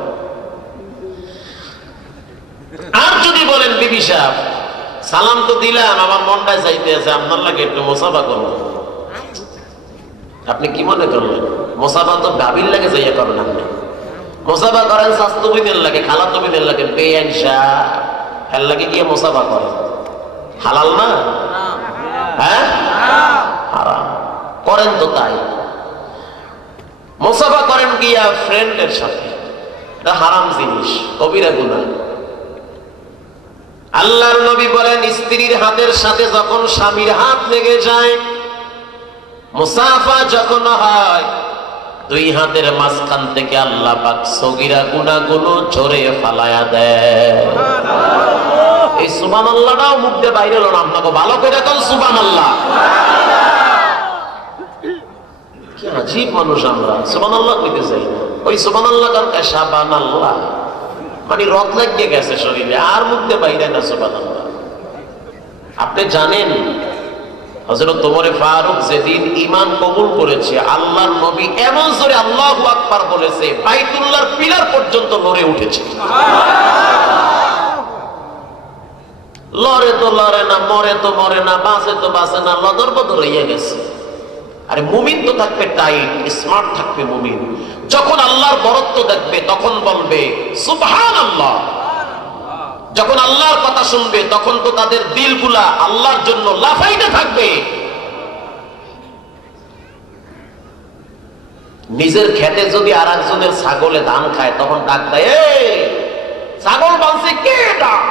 আর যদি বলেন বিবি সাহেব সালাম তো দিলাম, আমার মনটায় চাইতে আছে আপনার লাগে একটু মোসাফা করবো, আপনি কি মনে করলেন? মোসাফা তো গাভীর লাগে যাইয়া করেন, আপনি মোসাফা করেন স্বাস্থ্য বিদের লাগে, খালাতো বিদের লাগে, বেআইনসা এর লাগে গিয়ে মোসাফা করেন, হালাল না? হ্যাঁ হারাম করেন তো। তাই মোসাফা করেন গিয়া ফ্রেন্ডের সাথে, এটা হারাম জিনিস, কবিরা গুনাহ। আল্লাহর নবী বলেন স্ত্রীর হাতের সাথে যখন স্বামীর হাত লেগে যায়, মুসাফা যখন হয়, দুই হাতের মাঝখান থেকে আল্লাহ পাক সগীরা গুনাহগুলো ঝরে ফালায়া দেয়। এই সুবহানাল্লাহটাও মুখ দিয়ে বাইরে হলো না, আপনাকে ভালো করে কোন সুবহানাল্লাহ। কি আজীব মানুষ আমরা, সুবহানাল্লাহ কইতে চাই না, ওই সুবহানাল্লাহ কার কাশাবানাল্লাহ মানে রথ লাগিয়ে গেছে শরীরে, আর মুখতে বাইরে না সুবহানাল্লাহ। আপনি জানেন হযরত ওমর ফারুক যেদিন ঈমান কবুল করেছে, আল্লাহর নবী এমন জোরে আল্লাহু আকবার বলেছে বাইতুল্লাহর পিলার পর্যন্ত নড়ে উঠেছে। লড়ে তো লড়ে না, মরে তো মরে না, বাঁচে তো বাঁচে না, লদর বদর হইয়া গেছে। আরে মুমিন তো থাকবে টাইট, স্মার্ট থাকবে মুমিন। যখন আল্লাহর বরত্ব দেখবে তখন বলবে সুবহানাল্লাহ, যখন আল্লাহর কথা শুনবে তখন তো তাদের দিলগুলা আল্লাহর জন্য লাফাইতে থাকবে। নিজের খেতে যদি আর একজনের ছাগলে ধান খায় তখন ডাক দেয়, এই ছাগল বাঁধছে কে, ডাক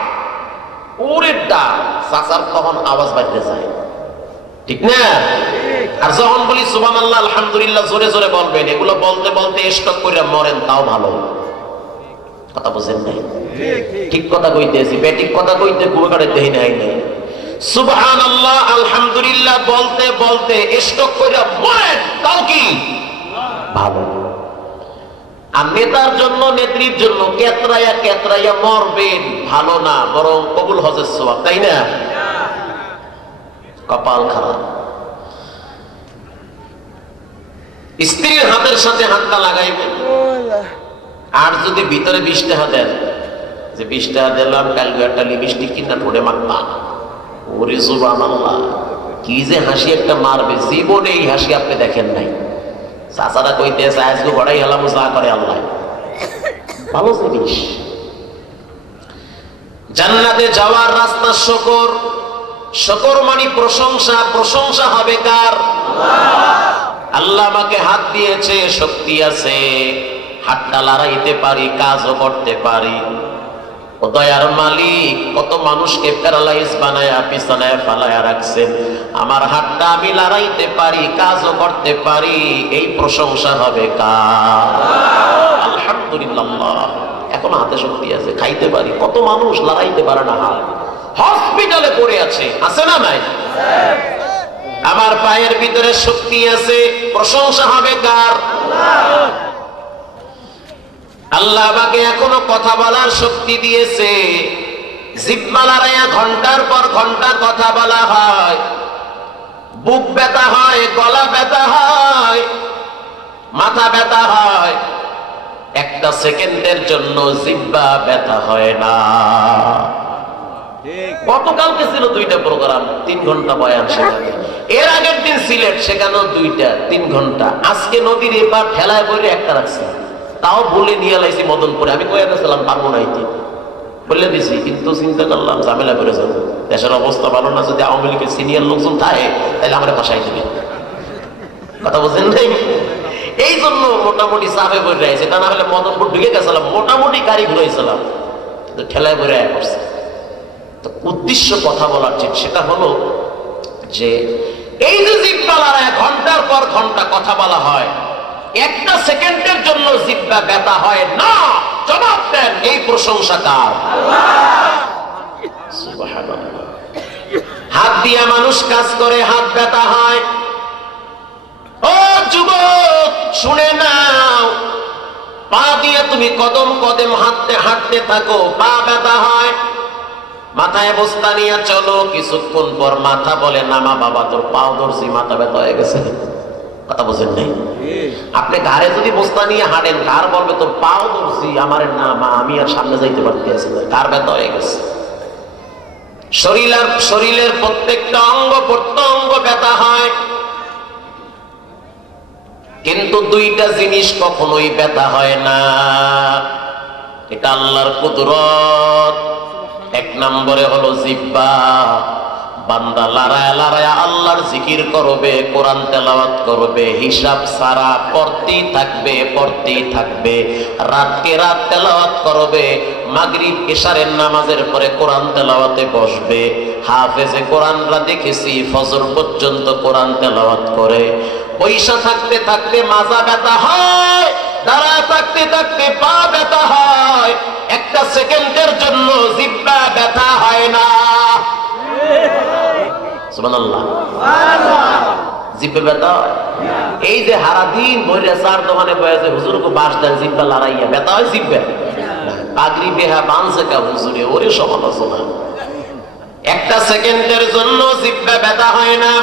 ওরে ডাক, চাচার তখন আওয়াজ বাজতে যায়, ঠিক না? আর যখন বলি সুবহানাল্লাহ আলহামদুলিল্লাহ জোরে জোরে বলবেন, এগুলো বলতে বলতে স্টক করে মরেন তাও ভালো। কথা বুঝেন নাই? ঠিক কথা কইতেছি, বেঠিক কথা কইতে কুয়াকারে দেই নাই। সুবহানাল্লাহ আলহামদুলিল্লাহ বলতে বলতে স্টক করে মরেন তাও কি ভালো। আর নেতার জন্য নেত্রীর জন্য কেতরাইয়া কেতরাইয়া মরবেন ভালো না, বরং কবুল হজের সওয়াব, তাই না? কপাল খারাপ। স্ত্রীর হাতের সাথে হাতটা লাগাইবেন, আর যদি ভিতরে 20 টাকা দেন, যে 20 টাকা দিলাম কালকে একটা লিপস্টিক কিনা ঠোঁটে মাখতাম, ওরে সুবহানাল্লাহ কি যে হাসি একটা মারবে, জীবনে এই হাসি আপনি দেখেন নাই। চাচারা কইতেছে আজকে বড়াই হলাম, যা করে আল্লাহ, ভালো জিনিস। জান্নাতে যাওয়ার রাস্তা শুকর, শুকর মানে প্রশংসা, প্রশংসা হবে কার? আল্লাহ আমাকে হাত দিয়েছে, শক্তি আছে, হাতটা লড়াইতে পারি, কাজও করতে পারি। ও দয়ার মালিক, কত মানুষকে প্যারালাইজ বানায়া বিছানায় ফালায়া রাখছেন, আমার হাতটা আমি লড়াইতে পারি, কাজও করতে পারি, এই প্রশংসা হবে কার? আলহামদুলিল্লাহ এখন হাতে শক্তি আছে, খাইতে পারি। কত মানুষ লড়াইতে পারে না, হাত হসপিটালে পড়ে আছে, আছে না নাই? আমার পায়ের ভিতরে শক্তি আছে, প্রশংসা হবে কার? আল্লাহ আমাকে এখনো কথা বলার শক্তি দিয়েছে, জিহ্বা লড়াইয়া ঘন্টার পর ঘন্টা কথা বলা হয়, বুক ব্যথা হয়, গলা ব্যথা হয়, মাথা ব্যথা হয়, একটা সেকেন্ডের জন্য জিহ্বা ব্যথা হয় না। গতকালকে ছিল 2টা প্রোগ্রাম, 3 ঘন্টা বয়ান সেখানে। এর আগের দিন সিলেট, সেখানেও 2টা 3 ঘন্টা। আজকে নদীর এপার ঠেলায় বলে একটা রাখছি, তাও বলে নিয়ে লাইছি মদনপুরে। আমি কয়ে গেছিলাম পারবো না, বলে দিছি, কিন্তু চিন্তা করলাম ঝামেলা করে যাবো। দেশের অবস্থা ভালো না, যদি আওয়ামী লীগের সিনিয়র লোকজন থাকে তাহলে আমরা ভাষাই দিবে, কথা বুঝেন নাই? এই জন্য মোটামুটি চাপে বই রয়েছে, তা না হলে মদনপুর ঢুকে গেছিলাম, মোটামুটি গাড়ি ঘুরাইছিলাম, কিন্তু ঠেলায় বই রায় করছে। তো উদ্দেশ্য কথা বলার ঠিক সেটা হলো যে এই যে জিহ্বা লড়ায় ঘন্টার পর ঘন্টা কথা বলা হয়, একটা সেকেন্ডের জন্য জিহ্বা ব্যথা হয় না। জবাব দেন, এই প্রশংসা কার? সুবহানাল্লাহ। হাত দিয়ে মানুষ কাজ করে, হাত ব্যথা হয়। ও যুবক শুনে নাও, পা দিয়ে তুমি কদম কদম হাঁটতে থাকো, পা ব্যথা হয়। মাথায় বস্তা নিয়ে চলো, কিছুক্ষণ পর মাথা বলে নামা বাবা, তোর পাও ধরছি, মাথা ব্যথা হয়ে গেছে, কথা বোঝেন নাই? আপনি ঘাড়ে যদি বস্তা নিয়ে হাঁটেন, ঘাড় বলবে তোর পাও ধরছি, আমার নামা, আমি আর সামনে যাইতে পারতেছি না, ঘাড় ব্যথা হয়ে গেছে। শরীরের প্রত্যেকটা অঙ্গ প্রত্যঙ্গ ব্যথা হয়, কিন্তু 2টা জিনিস কখনোই ব্যথা হয় না। এটা আল্লাহর কুদরত। 1 নম্বরে হলো জিহ্বা। বান্দা লড়ায় লড়ায় আল্লাহর জিকির করবে, কোরআন তেলাওয়াত করবে, হিসাব ছাড়া পড়তেই থাকবে। রাতকে রাত তেলাওয়াত করবে, মাগরিব ইশারের নামাজের পরে কোরআন তেলাওয়াতে বসবে। হাফেজে কোরআনরা দেখেছি ফজর পর্যন্ত কোরআন তেলাওয়াত করে। পয়সা থাকতে থাকতে মাজা ব্যথা হয়, দাঁড়া থাকতে থাকতে পা ব্যথা হয়, একটা সেকেন্ডের জন্য জিহ্বা ব্যথা হয় না। সুবহানাল্লাহ। জিহ্বা ব্যথা হয়। এই যে সারাদিন বইরে 4 দোকানে বসে হুজুরকে বাস দেন, জিহ্বা লড়াইয়া ব্যথা হয়, জিহ্বা পাগড়ি বেহা বানছে কা হুজুরে, ওরে সমালোচনা। একটা সেকেন্ডের জন্য জিহ্বা ব্যথা হয় না।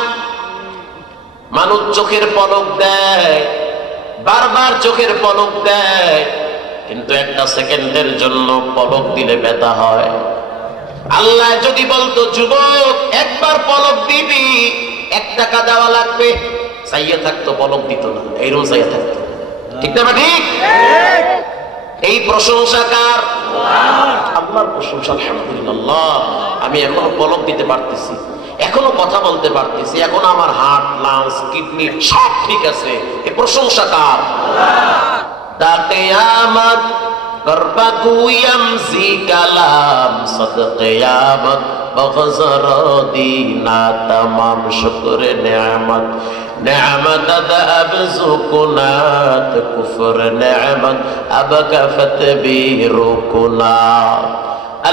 মানুষ চোখের পলক দেয়, বারবার চোখের পলক দেয়, কিন্তু একটা সেকেন্ডের জন্য পলক দিলে ব্যথা হয়। আল্লাহ যদি বলতো যুবক একবার পলক দিবি 1 টাকা দেওয়া লাগবে, চাইয়ে থাকতো, পলক দিত না, এইরকম চাইয়ে থাকতো, ঠিক না? ঠিক। এই প্রশংসা কার? আল্লাহর প্রশংসা। আলহামদুলিল্লাহ, আমি এখনো পলক দিতে পারতেছি, এখনো কথা বলতে পারতেছি, এখন আমার হার্ট, লাংস, কিডনি সব ঠিক আছে। এই প্রশংসা কার? দা কিয়ামত করবা কুয়াম জি কালাম সদ কিয়ামত বগজর দিনা तमाम শুকর নিয়ামত নিয়ামত আব সুকুনাত কুফর নিয়ামত আব কাফত বিরুকুনা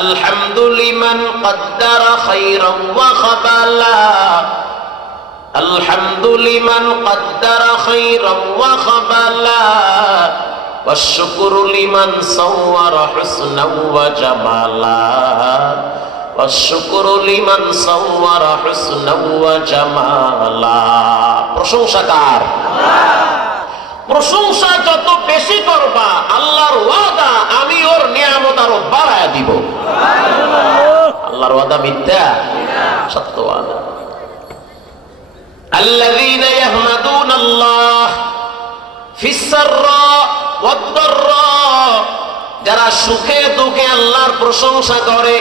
الحمد لمن قدر خيرا وخبلا الحمد لمن قدر خيرا وخبلا والشكر لمن صور حسنا وجمالا والشكر لمن صور حسنا وجمالا প্রশংসা কার? প্রশংসা যত বেশি করবা আল্লাহর ওয়াদা আমি ওর নিয়ামত আরো বাড়ায় দিব। আল্লাহর ওয়াদা মিথ্যা? সত্য ওয়াদা। আল্লাযীনা ইয়াহমাদুনাল্লাহ ফিস-সাররা ওয়াদ-দাররা, যারা সুখে দুঃখে আল্লাহর প্রশংসা করে,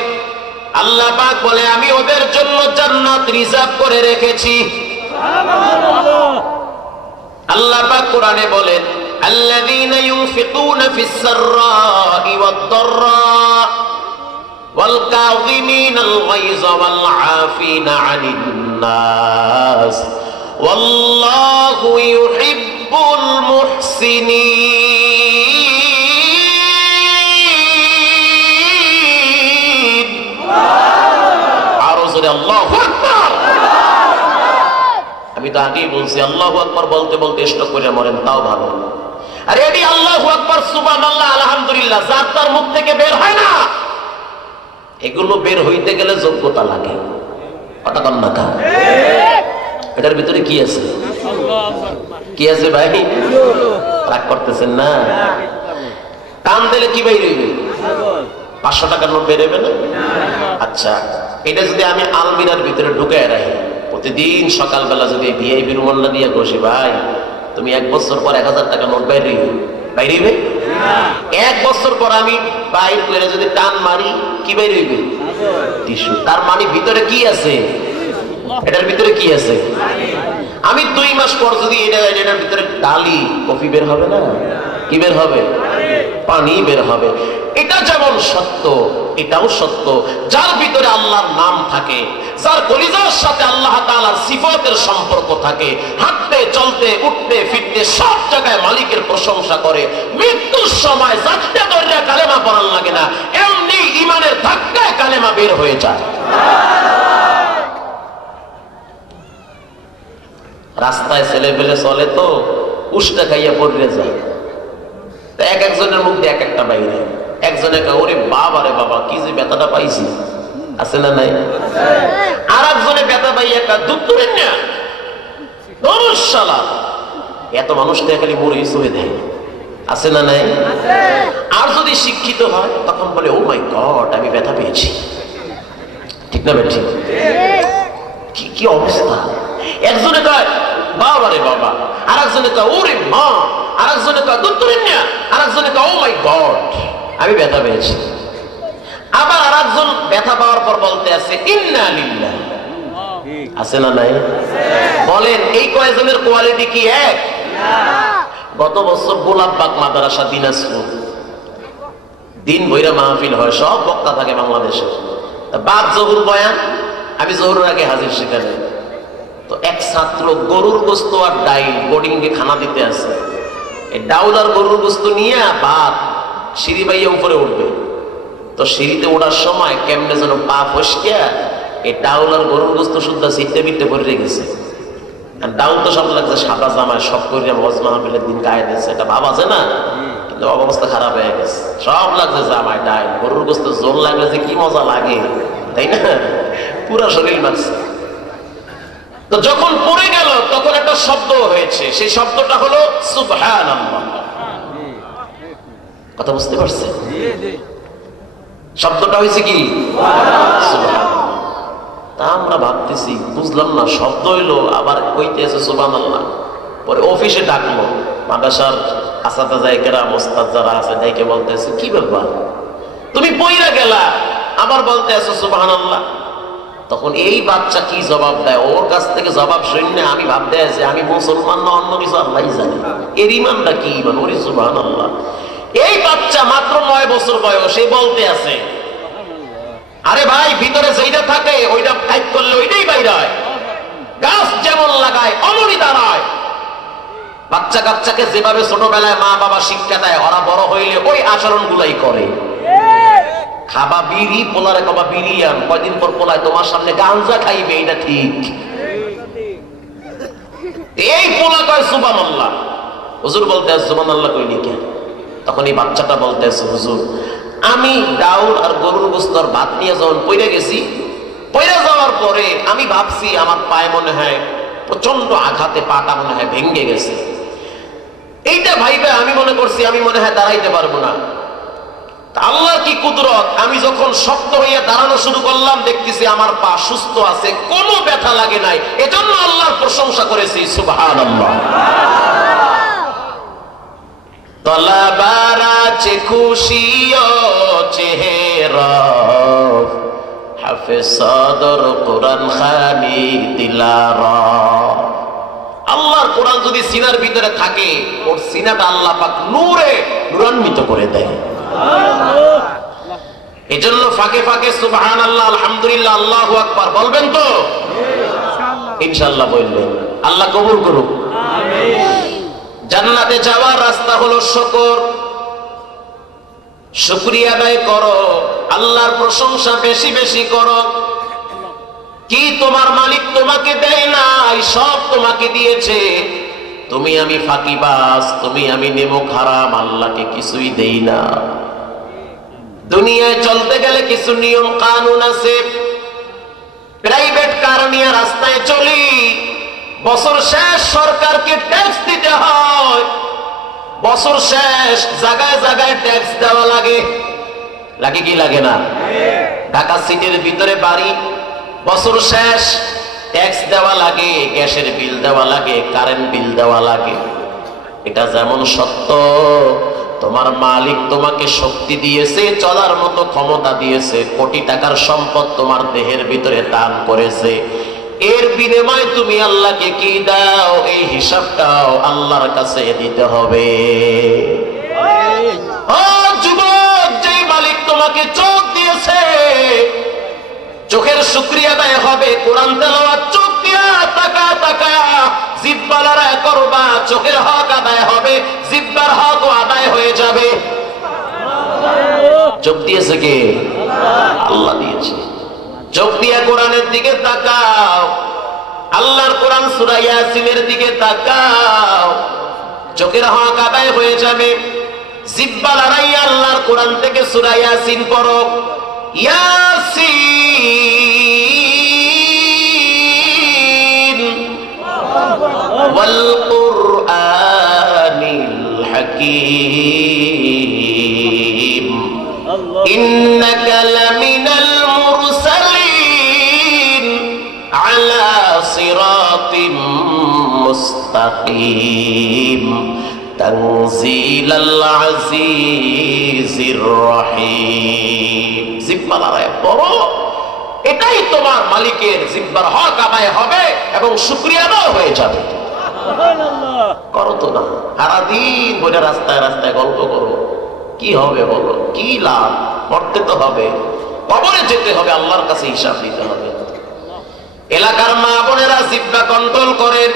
আল্লাহ পাক বলে আমি ওদের জন্য জান্নাত রিজার্ভ করে রেখেছি। সুবহানাল্লাহ। আল্লাহ পাক কোরআনে বলেন আল্লাযীনা ইউনফিকুনা ফিস-সাররা'i ওয়াদ-দাররা ওয়াল কাযিমিনাল গায়যা ওয়াল 'আফিনা 'আনিন নাস ওয়াল্লাহু ইউহিব্বুল মুহসিনিন। আরো জোরে আল্লাহু আকবার। আমি তো আগেই বলছি আল্লাহু আকবার বলতে বলতে স্টক করে মরেন তাও ভালো। আরে এটি আল্লাহু আকবার সুবহানাল্লাহ আলহামদুলিল্লাহ যার তার মুখ থেকে বের হয় না, এগুলো বের হইতে গেলে যোগ্যতা লাগে। কথা কম না? এটার ভিতরে কি আছে? কি আছে ভাই? রাগ করতেছেন না? টান দিলে কি বাইরে হইবে? 500 টাকার নোট বেরোবে না? আচ্ছা, এটা যদি আমি আলমিরার ভিতরে ঢুকে রাখি, প্রতিদিন সকালবেলা যদি ভিআইপি রুমাল্লা দিয়ে বসি, ভাই তুমি 1 বছর পর 1000 টাকা নোট বাইরে হইবে? 1 বছর পর আমি বাইর করে যদি টান মারি, কি বাইরে হইবে? টিস্যু। তার মানে ভিতরে কি আছে? এটার ভিতরে কি আছে? আমি 2 মাস পর যদি এটার ভিতরে ডালি, কফি বের হবে না? কি বের হবে? পানি বের হবে। এটা যেমন সত্য, এটাও সত্য, যার ভিতরে আল্লাহর নাম থাকে, যার কলিজার সাথে আল্লাহ তাআলার সিফাতের সম্পর্ক থাকে, হাঁটতে চলতে উঠতে ফিরতে সব জায়গায় মালিকের প্রশংসা করে, মৃত্যুর সময় জানতে দরিয়া কালেমা পড়ার লাগে না, এমনি ঈমানের ধাক্কায় কালেমা বের হয়ে যায়। রাস্তায় ছেলে পেলে চলে তো উষ্টা খাইয়া পড়ে যায়, এক একজনের মুখ দিয়ে এক একটা বাইরে। একজনে ওরে বাবা রে বাবা, কি যে ব্যথাটা পাইছি, আছে না নাই? আর একজনে ব্যথা পাই একটা দুধ ধরেন না, দরশালা এত মানুষ খালি মরে চলে দেয়, আছে না নাই? আর যদি শিক্ষিত হয় তখন বলে ও মাই গড, আমি ব্যথা পেয়েছি। ঠিক না বেঠিক? কি অবস্থা! একজনে কয় বাবা রে বাবা, আর একজনে কয় ওরে মা, আর একজনে কয় দুধ ধরেন না, আর একজনে কয় ও মাই গড, আমি ব্যথা পেয়েছি। আবার আর একজন ব্যথা পাওয়ার পর বলতে আছে ইন্না লিল্লাহ, আছে না নাই? বলেন এই কয়জনের কোয়ালিটি কি এক? গত বছর গোলাপবাগ মাদ্রাসা দিনাজপুর দিন ভৈরা মাহফিল হয়, সব বক্তা থাকে বাংলাদেশে। বাদ জহুর বয়ান, আমি জহুরের আগে হাজির সেখানে। তো এক ছাত্র গরুর গোস্ত আর ডাইল বোর্ডিং এ খানা দিতে আছে, এই ডাউল আর গরুর গোস্ত নিয়ে ভাত সিঁড়ি বাইয়ে উপরে উঠবে। তো সিঁড়িতে ওঠার সময় কেমনে যেন পা ফসকিয়া এই ডাউল আর গরুর গোস্ত শুদ্ধা সিটে বিটে ভরে রেখেছে। ডাউল তো সব লাগছে সাদা জামায়, সব করিয়া মজ মাহফিলের দিন গায়ে দিয়েছে, এটা ভাব আছে না? কিন্তু অবস্থা খারাপ হয়ে গেছে, সব লাগছে জামায় ডাইল, গরুর গোস্ত জোর লাগলে যে কি মজা লাগে, তাই না? পুরা শরীর লাগছে। তো যখন পড়ে গেল তখন একটা শব্দ হয়েছে, সেই শব্দটা হলো সুবহানাল্লাহ। কথা বুঝতে পারছেন? শব্দটা হয়েছে কি? সুবহানাল্লাহ। তা আমরা ভাবতেছি, বুঝলাম না, শব্দ হইলো আবার কইতে আছে সুবহানাল্লাহ। পরে অফিসে ডাকলো, মাদ্রাসার আসাতাজা কেরাম ওস্তাদ যারা আছে দেখে বলতেছে কি ব্যাপার, তুমি পইরা গেলা আবার বলতে আছো সুবহানাল্লাহ। তখন এই বাচ্চা কি জবাব দেয়, ওর কাছ থেকে জবাব শুনে আমি ভাবতে আছি আমি মুসলমান না অন্য কিছু, আল্লাহই জানে এর ইমানটা কি ইমান। ওরে সুবহানাল্লাহ। এই বাচ্চা মাত্র 9 বছর বয়স, সে বলতে আছে আরে ভাই ভিতরে যেটা থাকে ওইটা টাইপ করলে ওইটাই বাইরে হয়, গাছ যেমন লাগায় অমনি দাঁড়ায়। বাচ্চা কাচ্চাকে যেভাবে ছোটবেলায় মা বাবা শিক্ষা দেয়, ওরা বড় হইলে ওই আচরণ গুলাই করে। খাবা বিড়ি, পোলারে খাবা বিড়ি আন, কয়দিন পর পোলায় তোমার সামনে গাঞ্জা খাইবে, এটা ঠিক। এই পোলা কয় সুবহানাল্লাহ, হুজুর বলতে আছে সুবহানাল্লাহ কইলি কেন? তখন এই বাচ্চাটা বলতে আছে হুজুর আমি ডাউল আর গরুর গোস্তর ভাত নিয়ে যখন পইরা গেছি, পইরা যাওয়ার পরে আমি ভাবছি আমার পায়ে মনে হয় প্রচন্ড আঘাতে পাটা মনে হয় ভেঙে গেছে। এইটা ভাইবে আমি মনে করছি আমি মনে হয় দাঁড়াইতে পারবো না। আল্লাহর কি কুদরত, আমি যখন শক্ত হইয়া দাঁড়ানো শুরু করলাম দেখতেছি আমার পা সুস্থ আছে, কোনো ব্যথা লাগে নাই। এজন্য আল্লাহর প্রশংসা করেছি সুবহানাল্লাহ। তলাবার আছে খুশি ও চেহারা, হাফেজ সদর কোরআন খানি দিলারা। আল্লাহর কোরআন যদি সিনার ভিতরে থাকে, ওর সিনাটা আল্লাহ পাক নূরে নূরান্বিত করে দেয়। এজন্য ফাঁকে ফাঁকে সুবহানাল্লাহ, আলহামদুলিল্লাহ, আল্লাহু আকবার বলবেন তো? ইনশাআল্লাহ বলবেন। আল্লাহ কবুল করুক। জান্নাতে যাওয়ার রাস্তা হলো শুকর। শুকরিয়া আদায় করো, আল্লাহর প্রশংসা বেশি বেশি করো। কি তোমার মালিক তোমাকে দেয় নাই? সব তোমাকে দিয়েছে। তুমি আমি ফাঁকিবাজ, তুমি আমি নেমো হারাম, আল্লাহকে কিছুই দেই না। দুনিয়ায় চলতে গেলে কিছু নিয়ম কানুন আছে। প্রাইভেট কার নিয়ে রাস্তায় চলি, বছর শেষ সরকারকে ট্যাক্স দিতে হয়। বছর শেষ জায়গায় জায়গায় ট্যাক্স দেওয়া লাগে, লাগে কি লাগে না? ঢাকা সিটির ভিতরে বাড়ি, বছর শেষ ট্যাক্স দেওয়া লাগে, গ্যাসের বিল দেওয়া লাগে, কারেন্ট বিল দেওয়া লাগে। এটা যেমন সত্য, তোমার মালিক তোমাকে শক্তি দিয়েছে, চলার মতো ক্ষমতা দিয়েছে, কোটি টাকার সম্পদ তোমার দেহের ভিতরে দান করেছে, এর বিনিময়ে তুমি আল্লাহকে কি দাও, এই হিসাবটাও আল্লাহর কাছে দিতে হবে। ও যুবক, যে মালিক তোমাকে চোখ দিয়েছে, চোখের শুকরিয়া আদায় হবে। কোরআন তেলাওয়াত চোখ দিয়া তাকা তাকা জিহ্বা লড়াই করবা, চোখের হক আদায় হবে, জিহ্বার হক আদায় হয়ে যাবে। চোখ দিয়েছে কে? আল্লাহ দিয়েছে। চোখ দিয়ে কোরআনের দিকে তাকাও, আল্লাহর কোরআন সূরা ইয়াসিনের দিকে তাকাও, চোখের হক আদায় হয়ে যাবে। জিহ্বা লড়াই আল্লাহর কোরআন থেকে সূরা ইয়াসিন পড়ো। ইয়াসিন ওয়াল কুরআনিল হাকীম ইন্নাকা লামিনাল মুরসালিন আলা সিরাতিম মুস্তাকিম তানজিলাল আজিজির রহিম। জিহ্বা লড়াই পড়ো, এটাই তোমার মালিকের জিহ্বার হক আদায় হবে এবং শুকরিয়া আদায় হয়ে যাবে। করো তো না, সারাদিন বলে রাস্তায় রাস্তায় গল্প করো, কি হবে বলো? কি লাভ? মরতে তো হবে, কবরে যেতে হবে, আল্লাহর কাছে হিসাব দিতে হবে। এলাকার মা বোনেরা জিহ্বা কন্ট্রোল করেন।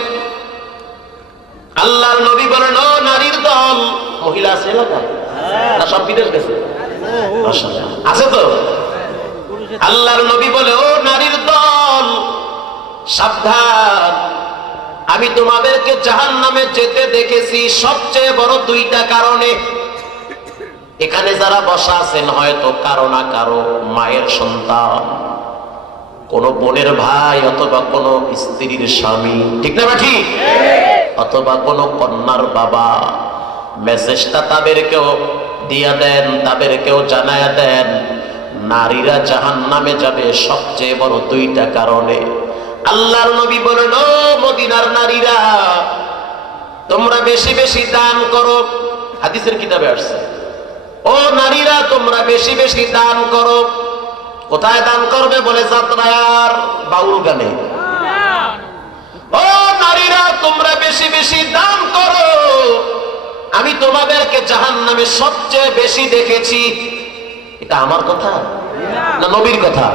আল্লাহর নবী বলেন, ও নারীর দল, মহিলা আছে এলাকায় না? সব বিদেশ গেছে আছে তো? আল্লাহর নবী বলে, ও নারীর দল, সাবধান, আমি তোমাদেরকে জাহান্নামে যেতে দেখেছি সবচেয়ে বড় দুইটা কারণে। এখানে যারা বসা আছেন হয়তো কারো না কারো মায়ের সন্তান, কোন বোনের ভাই, অথবা কোন স্ত্রীর স্বামী, ঠিক না ঠিক? অথবা কোন কন্যার বাবা। মেসেজটা তাদেরকেও দিয়া দেন, তাদেরকেও জানায়া দেন, নারীরা জাহান্নামে যাবে সবচেয়ে বড় দুইটা কারণে। আল্লাহর নবী বলেন, ও মদিনার নারীরা, তোমরা বেশি বেশি দান করো। হাদিসের কিতাবে আসছে, ও নারীরা তোমরা বেশি বেশি দান করো। কোথায় দান করবে? বলে যাত্রায় আর বাউল গানে। ও নারীরা তোমরা বেশি বেশি দান করো, আমি তোমাদেরকে জাহান্নামে সবচেয়ে বেশি দেখেছি। এটা আমার কথা না নবীর কথা?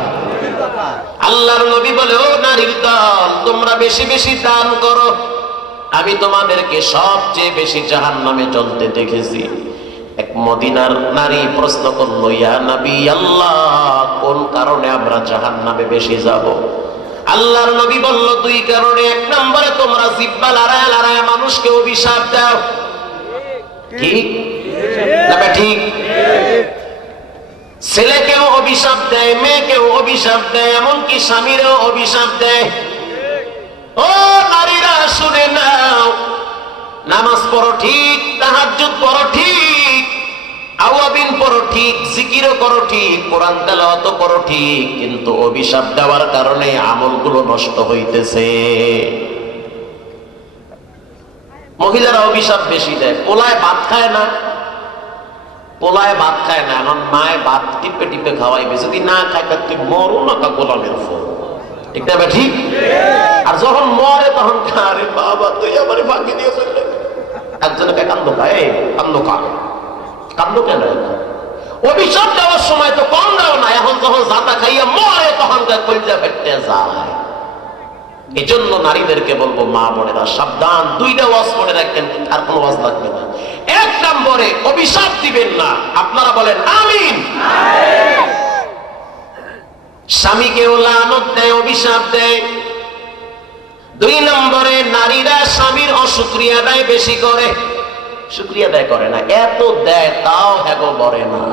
আল্লাহর নবী বলে, ও নারীর দল, তোমরা বেশি বেশি দান করো, আমি তোমাদেরকে সবচেয়ে বেশি জাহান্নামে জ্বলতে দেখেছি। এক মদিনার নারী প্রশ্ন করলো, ইয়া নবী আল্লাহ, কোন কারণে আমরা জাহান্নামে বেশি যাব? আল্লাহর নবী বলল, দুই কারণে। এক নম্বরে তোমরা জিহ্বা লড়ায় লড়ায় মানুষকে অভিশাপ দাও। ঠিক না ঠিক? ছেলেকেও অভিশাপ দেয়, মেয়েকেও অভিশাপ দেয়, এমনকি স্বামীরও অভিশাপ দেয়। ও নারীরা শুনে নাও, নামাজ পড়ো ঠিক, তাহাজ্জুদ পড়ো ঠিক, আওয়াবিন পড়ো ঠিক, জিকিরও করো ঠিক, কোরআন তেলাওয়াত করো ঠিক, কিন্তু অভিশাপ দেওয়ার কারণে আমলগুলো নষ্ট হইতেছে। মহিলারা অভিশাপ বেশি দেয়। পোলায় ভাত খায় না, পোলায় ভাত খায় না, এখন মায় ভাত টিপে টিপে খাওয়াইবে, যদি না খায় তুই মরো না, তা গোলামের ফোন, ঠিক না ঠিক? আর যখন মরে তখন আরে বাবা তুই আমার ফাঁকি দিয়ে চললে, একজনকে কান্দ খায়, কান্দ খা, কান্দ কেন? অভিশাপ দেওয়ার সময় তো কম দেও না, এখন যখন জাতা খাইয়া মরে তখন কলজা ফেটে যায়। এজন্য নারীদেরকে বলবো, মা বোনেরা সাবধান, দুইটা ওয়াজ মনে রাখবেন, আর কোনো ওয়াজ লাগবে না। এক নম্বরে অভিশাপ দিবেন না, আপনারা বলেন আমিন। স্বামীকেও লানত দেয়, অভিশাপ দেয়। দুই নম্বরে নারীরা স্বামীর অশুকরিয়া আদায় বেশি করে, শুকরিয়া আদায় করে না। এত দেয় তাও হ্যাগো বরে না,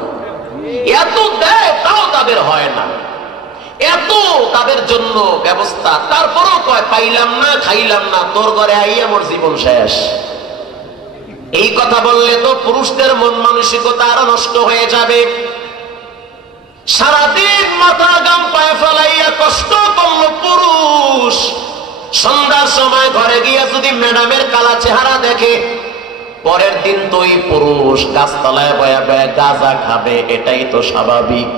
এত দেয় তাও তাদের হয় না, এত তাদের জন্য ব্যবস্থা, তারপরও কয় পাইলাম না, খাইলাম না, তোর ঘরে আইয়া আমার জীবন শেষ। এই কথা বললে তো পুরুষদের মন মানসিকতা আরো নষ্ট হয়ে যাবে। সারাদিন মাথা গাম পায়ে ফেলাইয়া কষ্ট করলো পুরুষ, সন্ধ্যার সময় ঘরে গিয়া যদি ম্যাডামের কালা চেহারা দেখে, পরের দিন তো ওই পুরুষ গাছতলায় বয়া বয়া গাঁজা খাবে, এটাই তো স্বাভাবিক,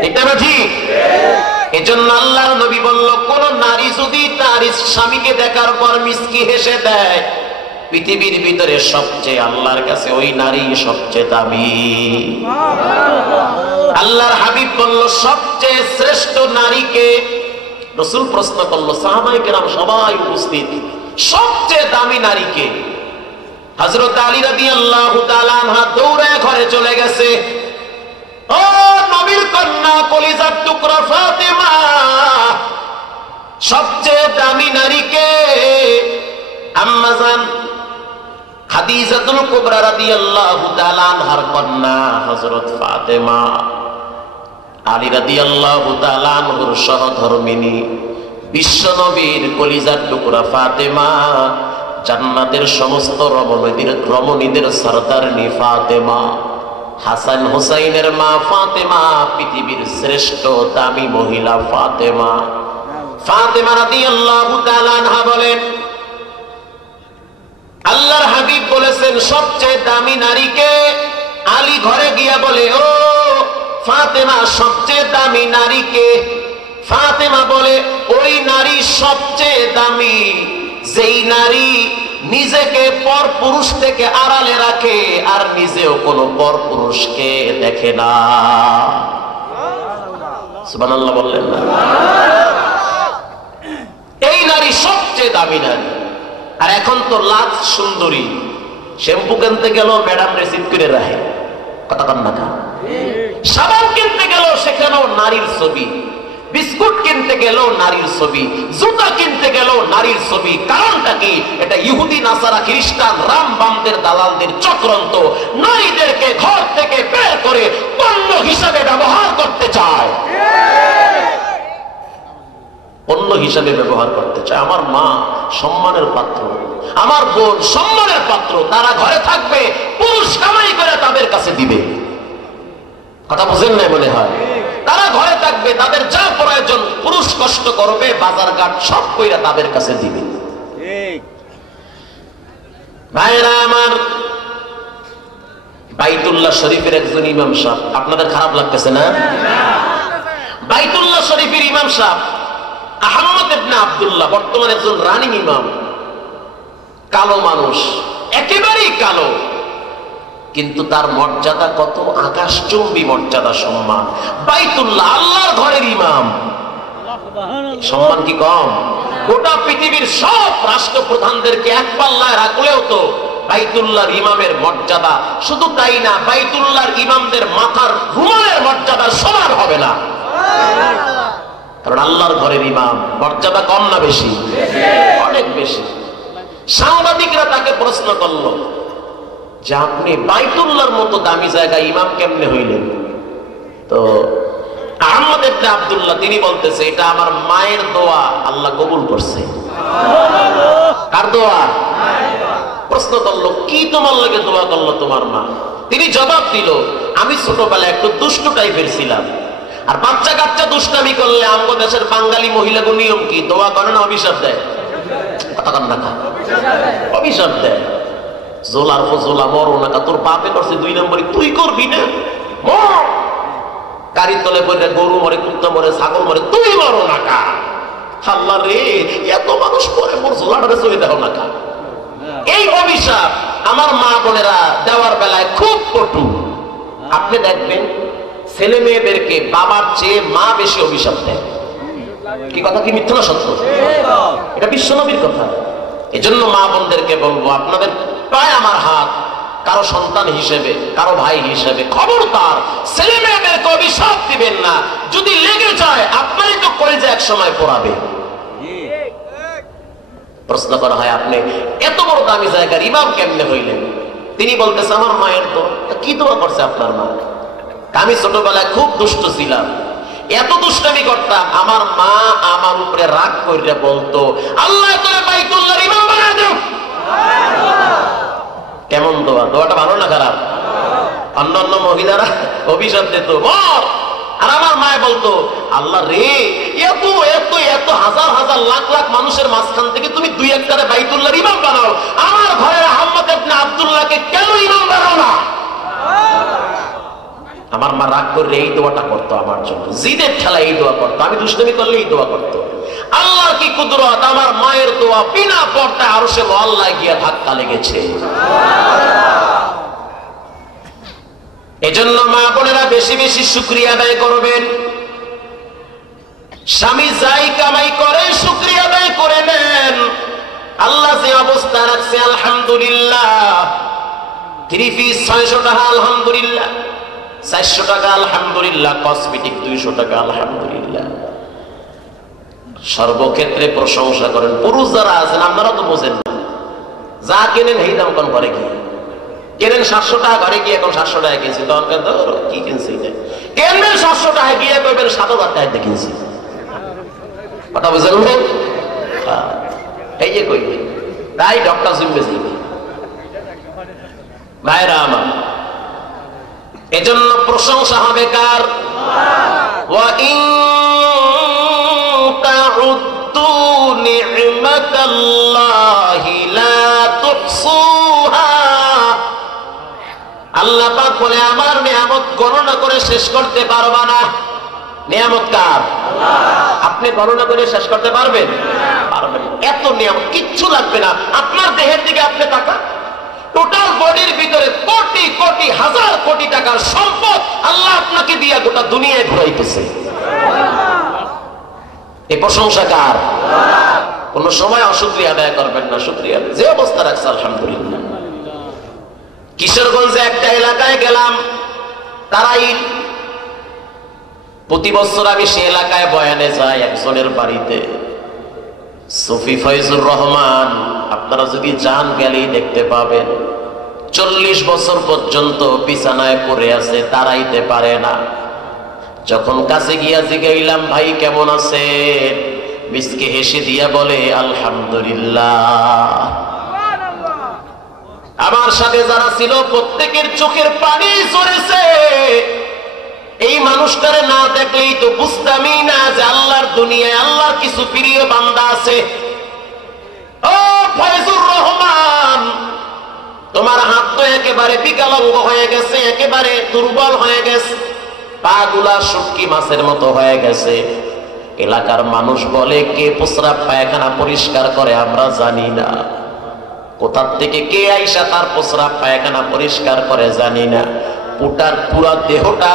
ঠিক না ঠিক? এজন্য আল্লাহর নবী বলল, কোন নারী যদি তার স্বামীকে দেখার পর মিষ্টি হেসে দেয়, পৃথিবীর ভিতরে সবচেয়ে আল্লাহর কাছে ওই নারী সবচেয়ে দামি। আল্লাহর হাবিব বলল, সবচেয়ে শ্রেষ্ঠ নারীকে। রাসূল প্রশ্ন করলো, সাহাবায়ে কেরাম সবাই উপস্থিত, সবচেয়ে দামি নারীকে? হযরত আলী রাদিয়াল্লাহু তাআলা আনহা দৌড়ে ঘরে চলে গেছে। ও নবীর কন্যা, কলিজার টুকরা ফাতেমা, সবচেয়ে দামি নারীকে? আম্মা জান খাদিজাতুল কুবরা রাদিয়াল্লাহু তাআলা আনহার কন্যা হযরত ফাতেমা, আলী রাদিয়াল্লাহু তাআলা আনহুর সহধর্মিণী, বিশ্বনবীর কলিজার টুকরা ফাতেমা, জান্নাতের সমস্ত রমণীদের সরদারনি ফাতেমা, হাসান হুসাইনের মা ফাতেমা, পৃথিবীর শ্রেষ্ঠ দামি মহিলা ফাতেমা। ফাতেমা রাদিয়াল্লাহু তাআলা আনহা বলেন, আল্লাহর হাবিব বলেছেন সবচেয়ে দামি নারীকে। আলী ঘরে গিয়া বলে, ও ফাতেমা, সবচেয়ে দামি নারীকে? ফাতেমা বলে, ওই নারী সবচেয়ে দামি যেই নারী নিজেকে পর পুরুষ থেকে আড়ালে রাখে আর নিজেও কোনো পর পুরুষকে দেখে না। সুবহানাল্লাহ বললেন না? এই নারী সবচেয়ে দামি নারী। আর এখন তো লাখ সুন্দরী, শ্যাম্পু কিনতে গেল ম্যাডাম রিসিভ করে রাখে, কথা কন না কা? সাবান কিনতে গেল সেখানেও নারীর ছবি, বিস্কুট কিনতে গেল নারীর ছবি, জুতা কিনতে গেল নারীর ছবি। কারণটা কি? এটা ইহুদি, নাসারা, খ্রিস্টান, রাম বামদের দালালদের চক্রান্ত। নারীদেরকে ঘর থেকে বের করে পণ্য হিসাবে ব্যবহার করতে চায়, পণ্য হিসাবে ব্যবহার করতে চায়। আমার মা সম্মানের পাত্র, আমার বোন সম্মানের পাত্র, তারা ঘরে থাকবে, পুরুষ কামাই করে তাদের কাছে দিবে। কথা বুঝেন না মনে হয়? তারা ঘরে থাকবে, তাদের যা প্রয়োজন পুরুষ কষ্ট করবে, বাজার ঘাট সব কইরা তাদের কাছে দিবে। ভাইরা আমার, বাইতুল্লাহ শরীফের একজন ইমাম সাহেব, আপনাদের খারাপ লাগতেছে না? বাইতুল্লাহ শরীফের ইমাম সাহেব আহমদ ইবনে আব্দুল্লাহ, বর্তমানে একজন রানিং ইমাম, কালো মানুষ, একেবারেই কালো, কিন্তু তার মর্যাদা কত আকাশচুম্বী মর্যাদা, সম্মান। বাইতুল্লাহ, আল্লাহর ঘরের ইমাম, সম্মান কি কম? গোটা পৃথিবীর সব রাষ্ট্রপ্রধানদেরকে এক পাল্লায় রাখলেও তো বাইতুল্লাহর ইমামের মর্যাদা, শুধু তাই না, বাইতুল্লাহর ইমামদের মাথার রুমালের মর্যাদা সমান হবে না। কারণ আল্লাহর ঘরের ইমাম, মর্যাদা কম না বেশি? অনেক বেশি। সাংবাদিকরা তাকে প্রশ্ন করলো যে আপনি বাইতুল্লাহর মতো দামি জায়গায় ইমাম কেমনে হইলেন? তো আহমদ ইবনে আব্দুল্লাহ তিনি বলতেছে, এটা আমার মায়ের দোয়া, আল্লাহ কবুল করছে। কার দোয়া? প্রশ্ন করলো, কি তোমার লাগে দোয়া করলো তোমার মা? তিনি জবাব দিল, আমি ছোটবেলায় একটু দুষ্টু টাইপের ছিলাম, আর বাচ্চা কাচ্চা দুষ্টামি করলে আমগো দেশের বাঙালি মহিলাগুলো নিয়ম কি, দোয়া করে না অভিশাপ দেয়? কথা কন না? অভিশাপ দেয়। জোলার ফজোলা মরো না, তোর বাপে করছে 2 নম্বরই, তুই করবি না? গাড়ি তলে বলে গরু মরে, কুত্তা মরে, ছাগল মরে, তুই মরো না কা? আল্লাহ রে, এত মানুষ পরে মোর জোলাটারে চলে দেখো না কা? এই অভিশাপ আমার মা বোনেরা দেওয়ার বেলায় খুব কটু। আপনি দেখবেন ছেলে মেয়েদেরকে বাবার চেয়ে মা বেশি অভিশাপ দেয়। কি কথা কি মিথ্যা না সত্য? এটা বিশ্বনবীর কথা। এজন্য মা বোনদেরকে বলবো, আপনাদের পায় আমার হাত, কারো সন্তান হিসেবে, কারো ভাই হিসেবে খবরদার ছেলে মেয়েদেরকে অভিশাপ দিবেন না। যদি লেগে যায় আপনারই তো কলেজে এক সময় পড়াবে। প্রশ্ন করা হয়, আপনি এত বড় দামি জায়গার ইমাম কেমনে হইলেন? তিনি বলতেছে, আমার মায়ের তো। কি দোয়া করছে আপনার মা? আমি ছোটবেলায় খুব দুষ্ট ছিলাম, এত দুষ্টামি করতাম, আমার মা আমার উপরে রাগ করে বলতো, আল্লাহ তোরে বাইতুল্লাহর ইমাম বানায় দাও। কেমন দোয়া? দোয়াটা ভালো না খারাপ? অন্যান্য মহিলারা অভিশাপ দিত মর, আর আমার মায় বলতো আল্লাহ রে, এত এত এত হাজার হাজার লাখ লাখ মানুষের মাঝখান থেকে তুমি দুই একটারে বাইতুল্লাহর ইমাম বানাও, আমার ঘরের আহমদ ইবনে আব্দুল্লাহকে কেন ইমাম বানাও না? আমার মা রাগ করে এই দোয়াটা করতো আমার জন্য, জিদের ঠেলা এই দোয়া করতো, আমি দুষ্টমি করলে এই দোয়া করতো। আল্লাহর কি কুদরত, আমার মায়ের দোয়া বিনা পর্দায় আরশে আল্লাহ গিয়া ধাক্কা লেগেছে। এজন্য মা বোনেরা বেশি বেশি শুকরিয়া আদায় করবেন। স্বামী যাই কামাই করে শুকরিয়া আদায় করে নেন। আল্লাহ যে অবস্থা রাখছে আলহামদুলিল্লাহ, 3 পিস 600 টাকা আলহামদুলিল্লাহ, 400 টাকা আলহামদুলিল্লাহ, কসমেটিক 200 টাকা আলহামদুলিল্লাহ। সর্বক্ষেত্রে প্রশংসা করেন। পুরুষ যারা আছেন আপনারা তো বোঝেন না, যা কেনেন এই দাম কোন ঘরে গিয়ে কেনেন 700 টাকা, ঘরে গিয়ে এখন 700 টাকা কিনছি, তখন কি কিনছি কেনবেন 700 টাকা গিয়ে করবেন 7000 টাকা কিনছি। কথা বুঝলেন? এই যে কই তাই ডক্টর জিম্মে ভাইরা আমার, এজন্য প্রশংসা হবে কার? ওয়া ইন তাউদ্দু নি'মাতাল্লাহি লা তুহসুহা। আল্লাহ পাক বলে আমার নিয়ামত গণনা করে শেষ করতে পারবা না। নিয়ামত কার? আপনি গণনা করে শেষ করতে পারবেন? পারবেন। এত নিয়ামত, কিচ্ছু লাগবে না। আপনার দেহের দিকে আপনি তাকান, টোটাল বডির ভিতরে কোটি কোটি হাজার কোটি টাকার সম্পদ আল্লাহ আপনাকে দিয়া গোটা দুনিয়ায় ঘুরাইতেছে। এই প্রশংসা কার? কোন সময় অশুকরিয়া আদায় করবেন না, শুকরিয়া যে অবস্থা রাখছে আলহামদুলিল্লাহ। কিশোরগঞ্জে একটা এলাকায় গেলাম, তারাই প্রতি বছর আমি সে এলাকায় বয়ানে যাই একজনের বাড়িতে, সুফি ফয়জুর রহমান। আপনারা যদি যান গেলেই দেখতে পাবেন 40 বছর পর্যন্ত বিছানায় পড়ে আছে, দাঁড়াইতে পারে না। যখন কাছে গিয়া জিগাইলাম ভাই কেমন আছেন, মিসকে হেসে দিয়া বলে আলহামদুলিল্লাহ। আমার সাথে যারা ছিল প্রত্যেকের চোখের পানি ঝরেছে। এই মানুষটারে না দেখলেই তো বুঝতামই না যে আল্লাহর দুনিয়ায় আল্লাহর কিছু প্রিয় বান্দা আছে। ও ফয়জুর রহমান, তোমার হাত তো একেবারে বিকলাঙ্গ হয়ে গেছে, একেবারে দুর্বল হয়ে গেছে, পা গুলা শুটকি মাছের মতো হয়ে গেছে। এলাকার মানুষ বলে কে প্রস্রাব পায়খানা পরিষ্কার করে আমরা জানি না, কোথার থেকে কে আইসা তার প্রস্রাব পায়খানা পরিষ্কার করে জানি না। পুরা দেহটা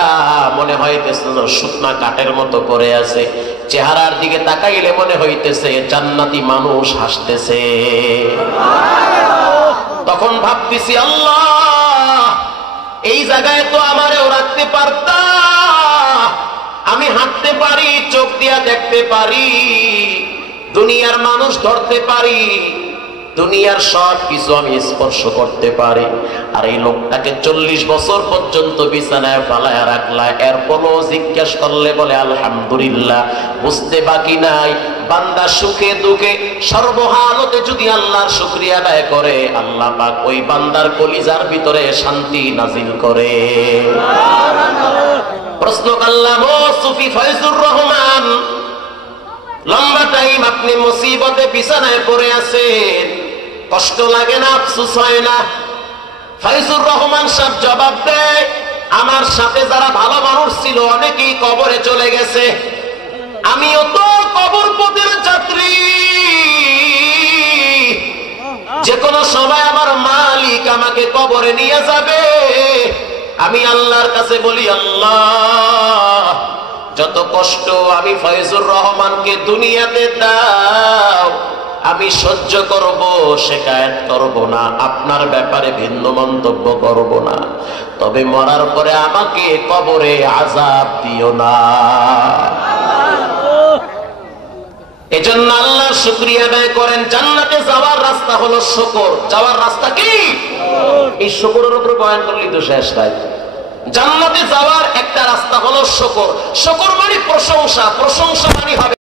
মনে হইতেছে শুকনা কাঠের মতো করে আছে, চেহারার দিকে তাকাইলে মনে হইতেছে জান্নাতি মানুষ হাসতেছে। তখন ভাবতেছি আল্লাহ, এই জায়গায় তো আমারেও রাখতে পারতাম, আমি হাঁটতে পারি, চোখ দিয়া দেখতে পারি, দুনিয়ার মানুষ ধরতে পারি, দুনিয়ার সব কিছু আমি স্পর্শ করতে পারি। আর এই লোকটাকে 40 বছর পর্যন্ত বিছানায় ফালায় রাখলা, এরপরও জিজ্ঞাসা করলে বলে আলহামদুলিল্লাহ। বুঝতে বাকি নাই, বান্দা সুখে দুঃখে সর্বহালতে যদি আল্লাহর শুকরিয়া আদায় করে, আল্লাহ পাক ওই বান্দার কলিজার ভিতরে শান্তি নাজিল করে। প্রশ্ন করলাম, ও সুফি ফয়জুর রহমান, লম্বা টাইম আপনি মুসিবতে বিছানায় পড়ে আছেন, কষ্ট লাগে না, আফসোস হয় না? ফয়জুর রহমান সাহেব জবাব দেয়, আমার সাথে যারা ভালো মানুষ ছিল অনেকেই কবরে চলে গেছে, আমিও তো কবর পথের যাত্রী, যে কোনো সময় আমার মালিক আমাকে কবরে নিয়ে যাবে। আমি আল্লাহর কাছে বলি, আল্লাহ যত কষ্ট আমি ফয়জুর রহমানকে দুনিয়াতে দাও আমি সহ্য করব, শিকায়ত করব না, আপনার ব্যাপারে ভিন্ন মন্তব্য করব না, তবে মরার পরে আমাকে কবরে আযাব দিও না। এজন্য আল্লাহর শুকরিয়া আদায় করেন। জান্নাতে যাওয়ার রাস্তা হলো শুকর। যাওয়ার রাস্তা কি? এই শুকরের উপর বয়ান করলেই তো শেষ নাই। জান্নাতে যাওয়ার একটা রাস্তা হলো শুকর। শুকর মানে প্রশংসা, প্রশংসা মানে হবে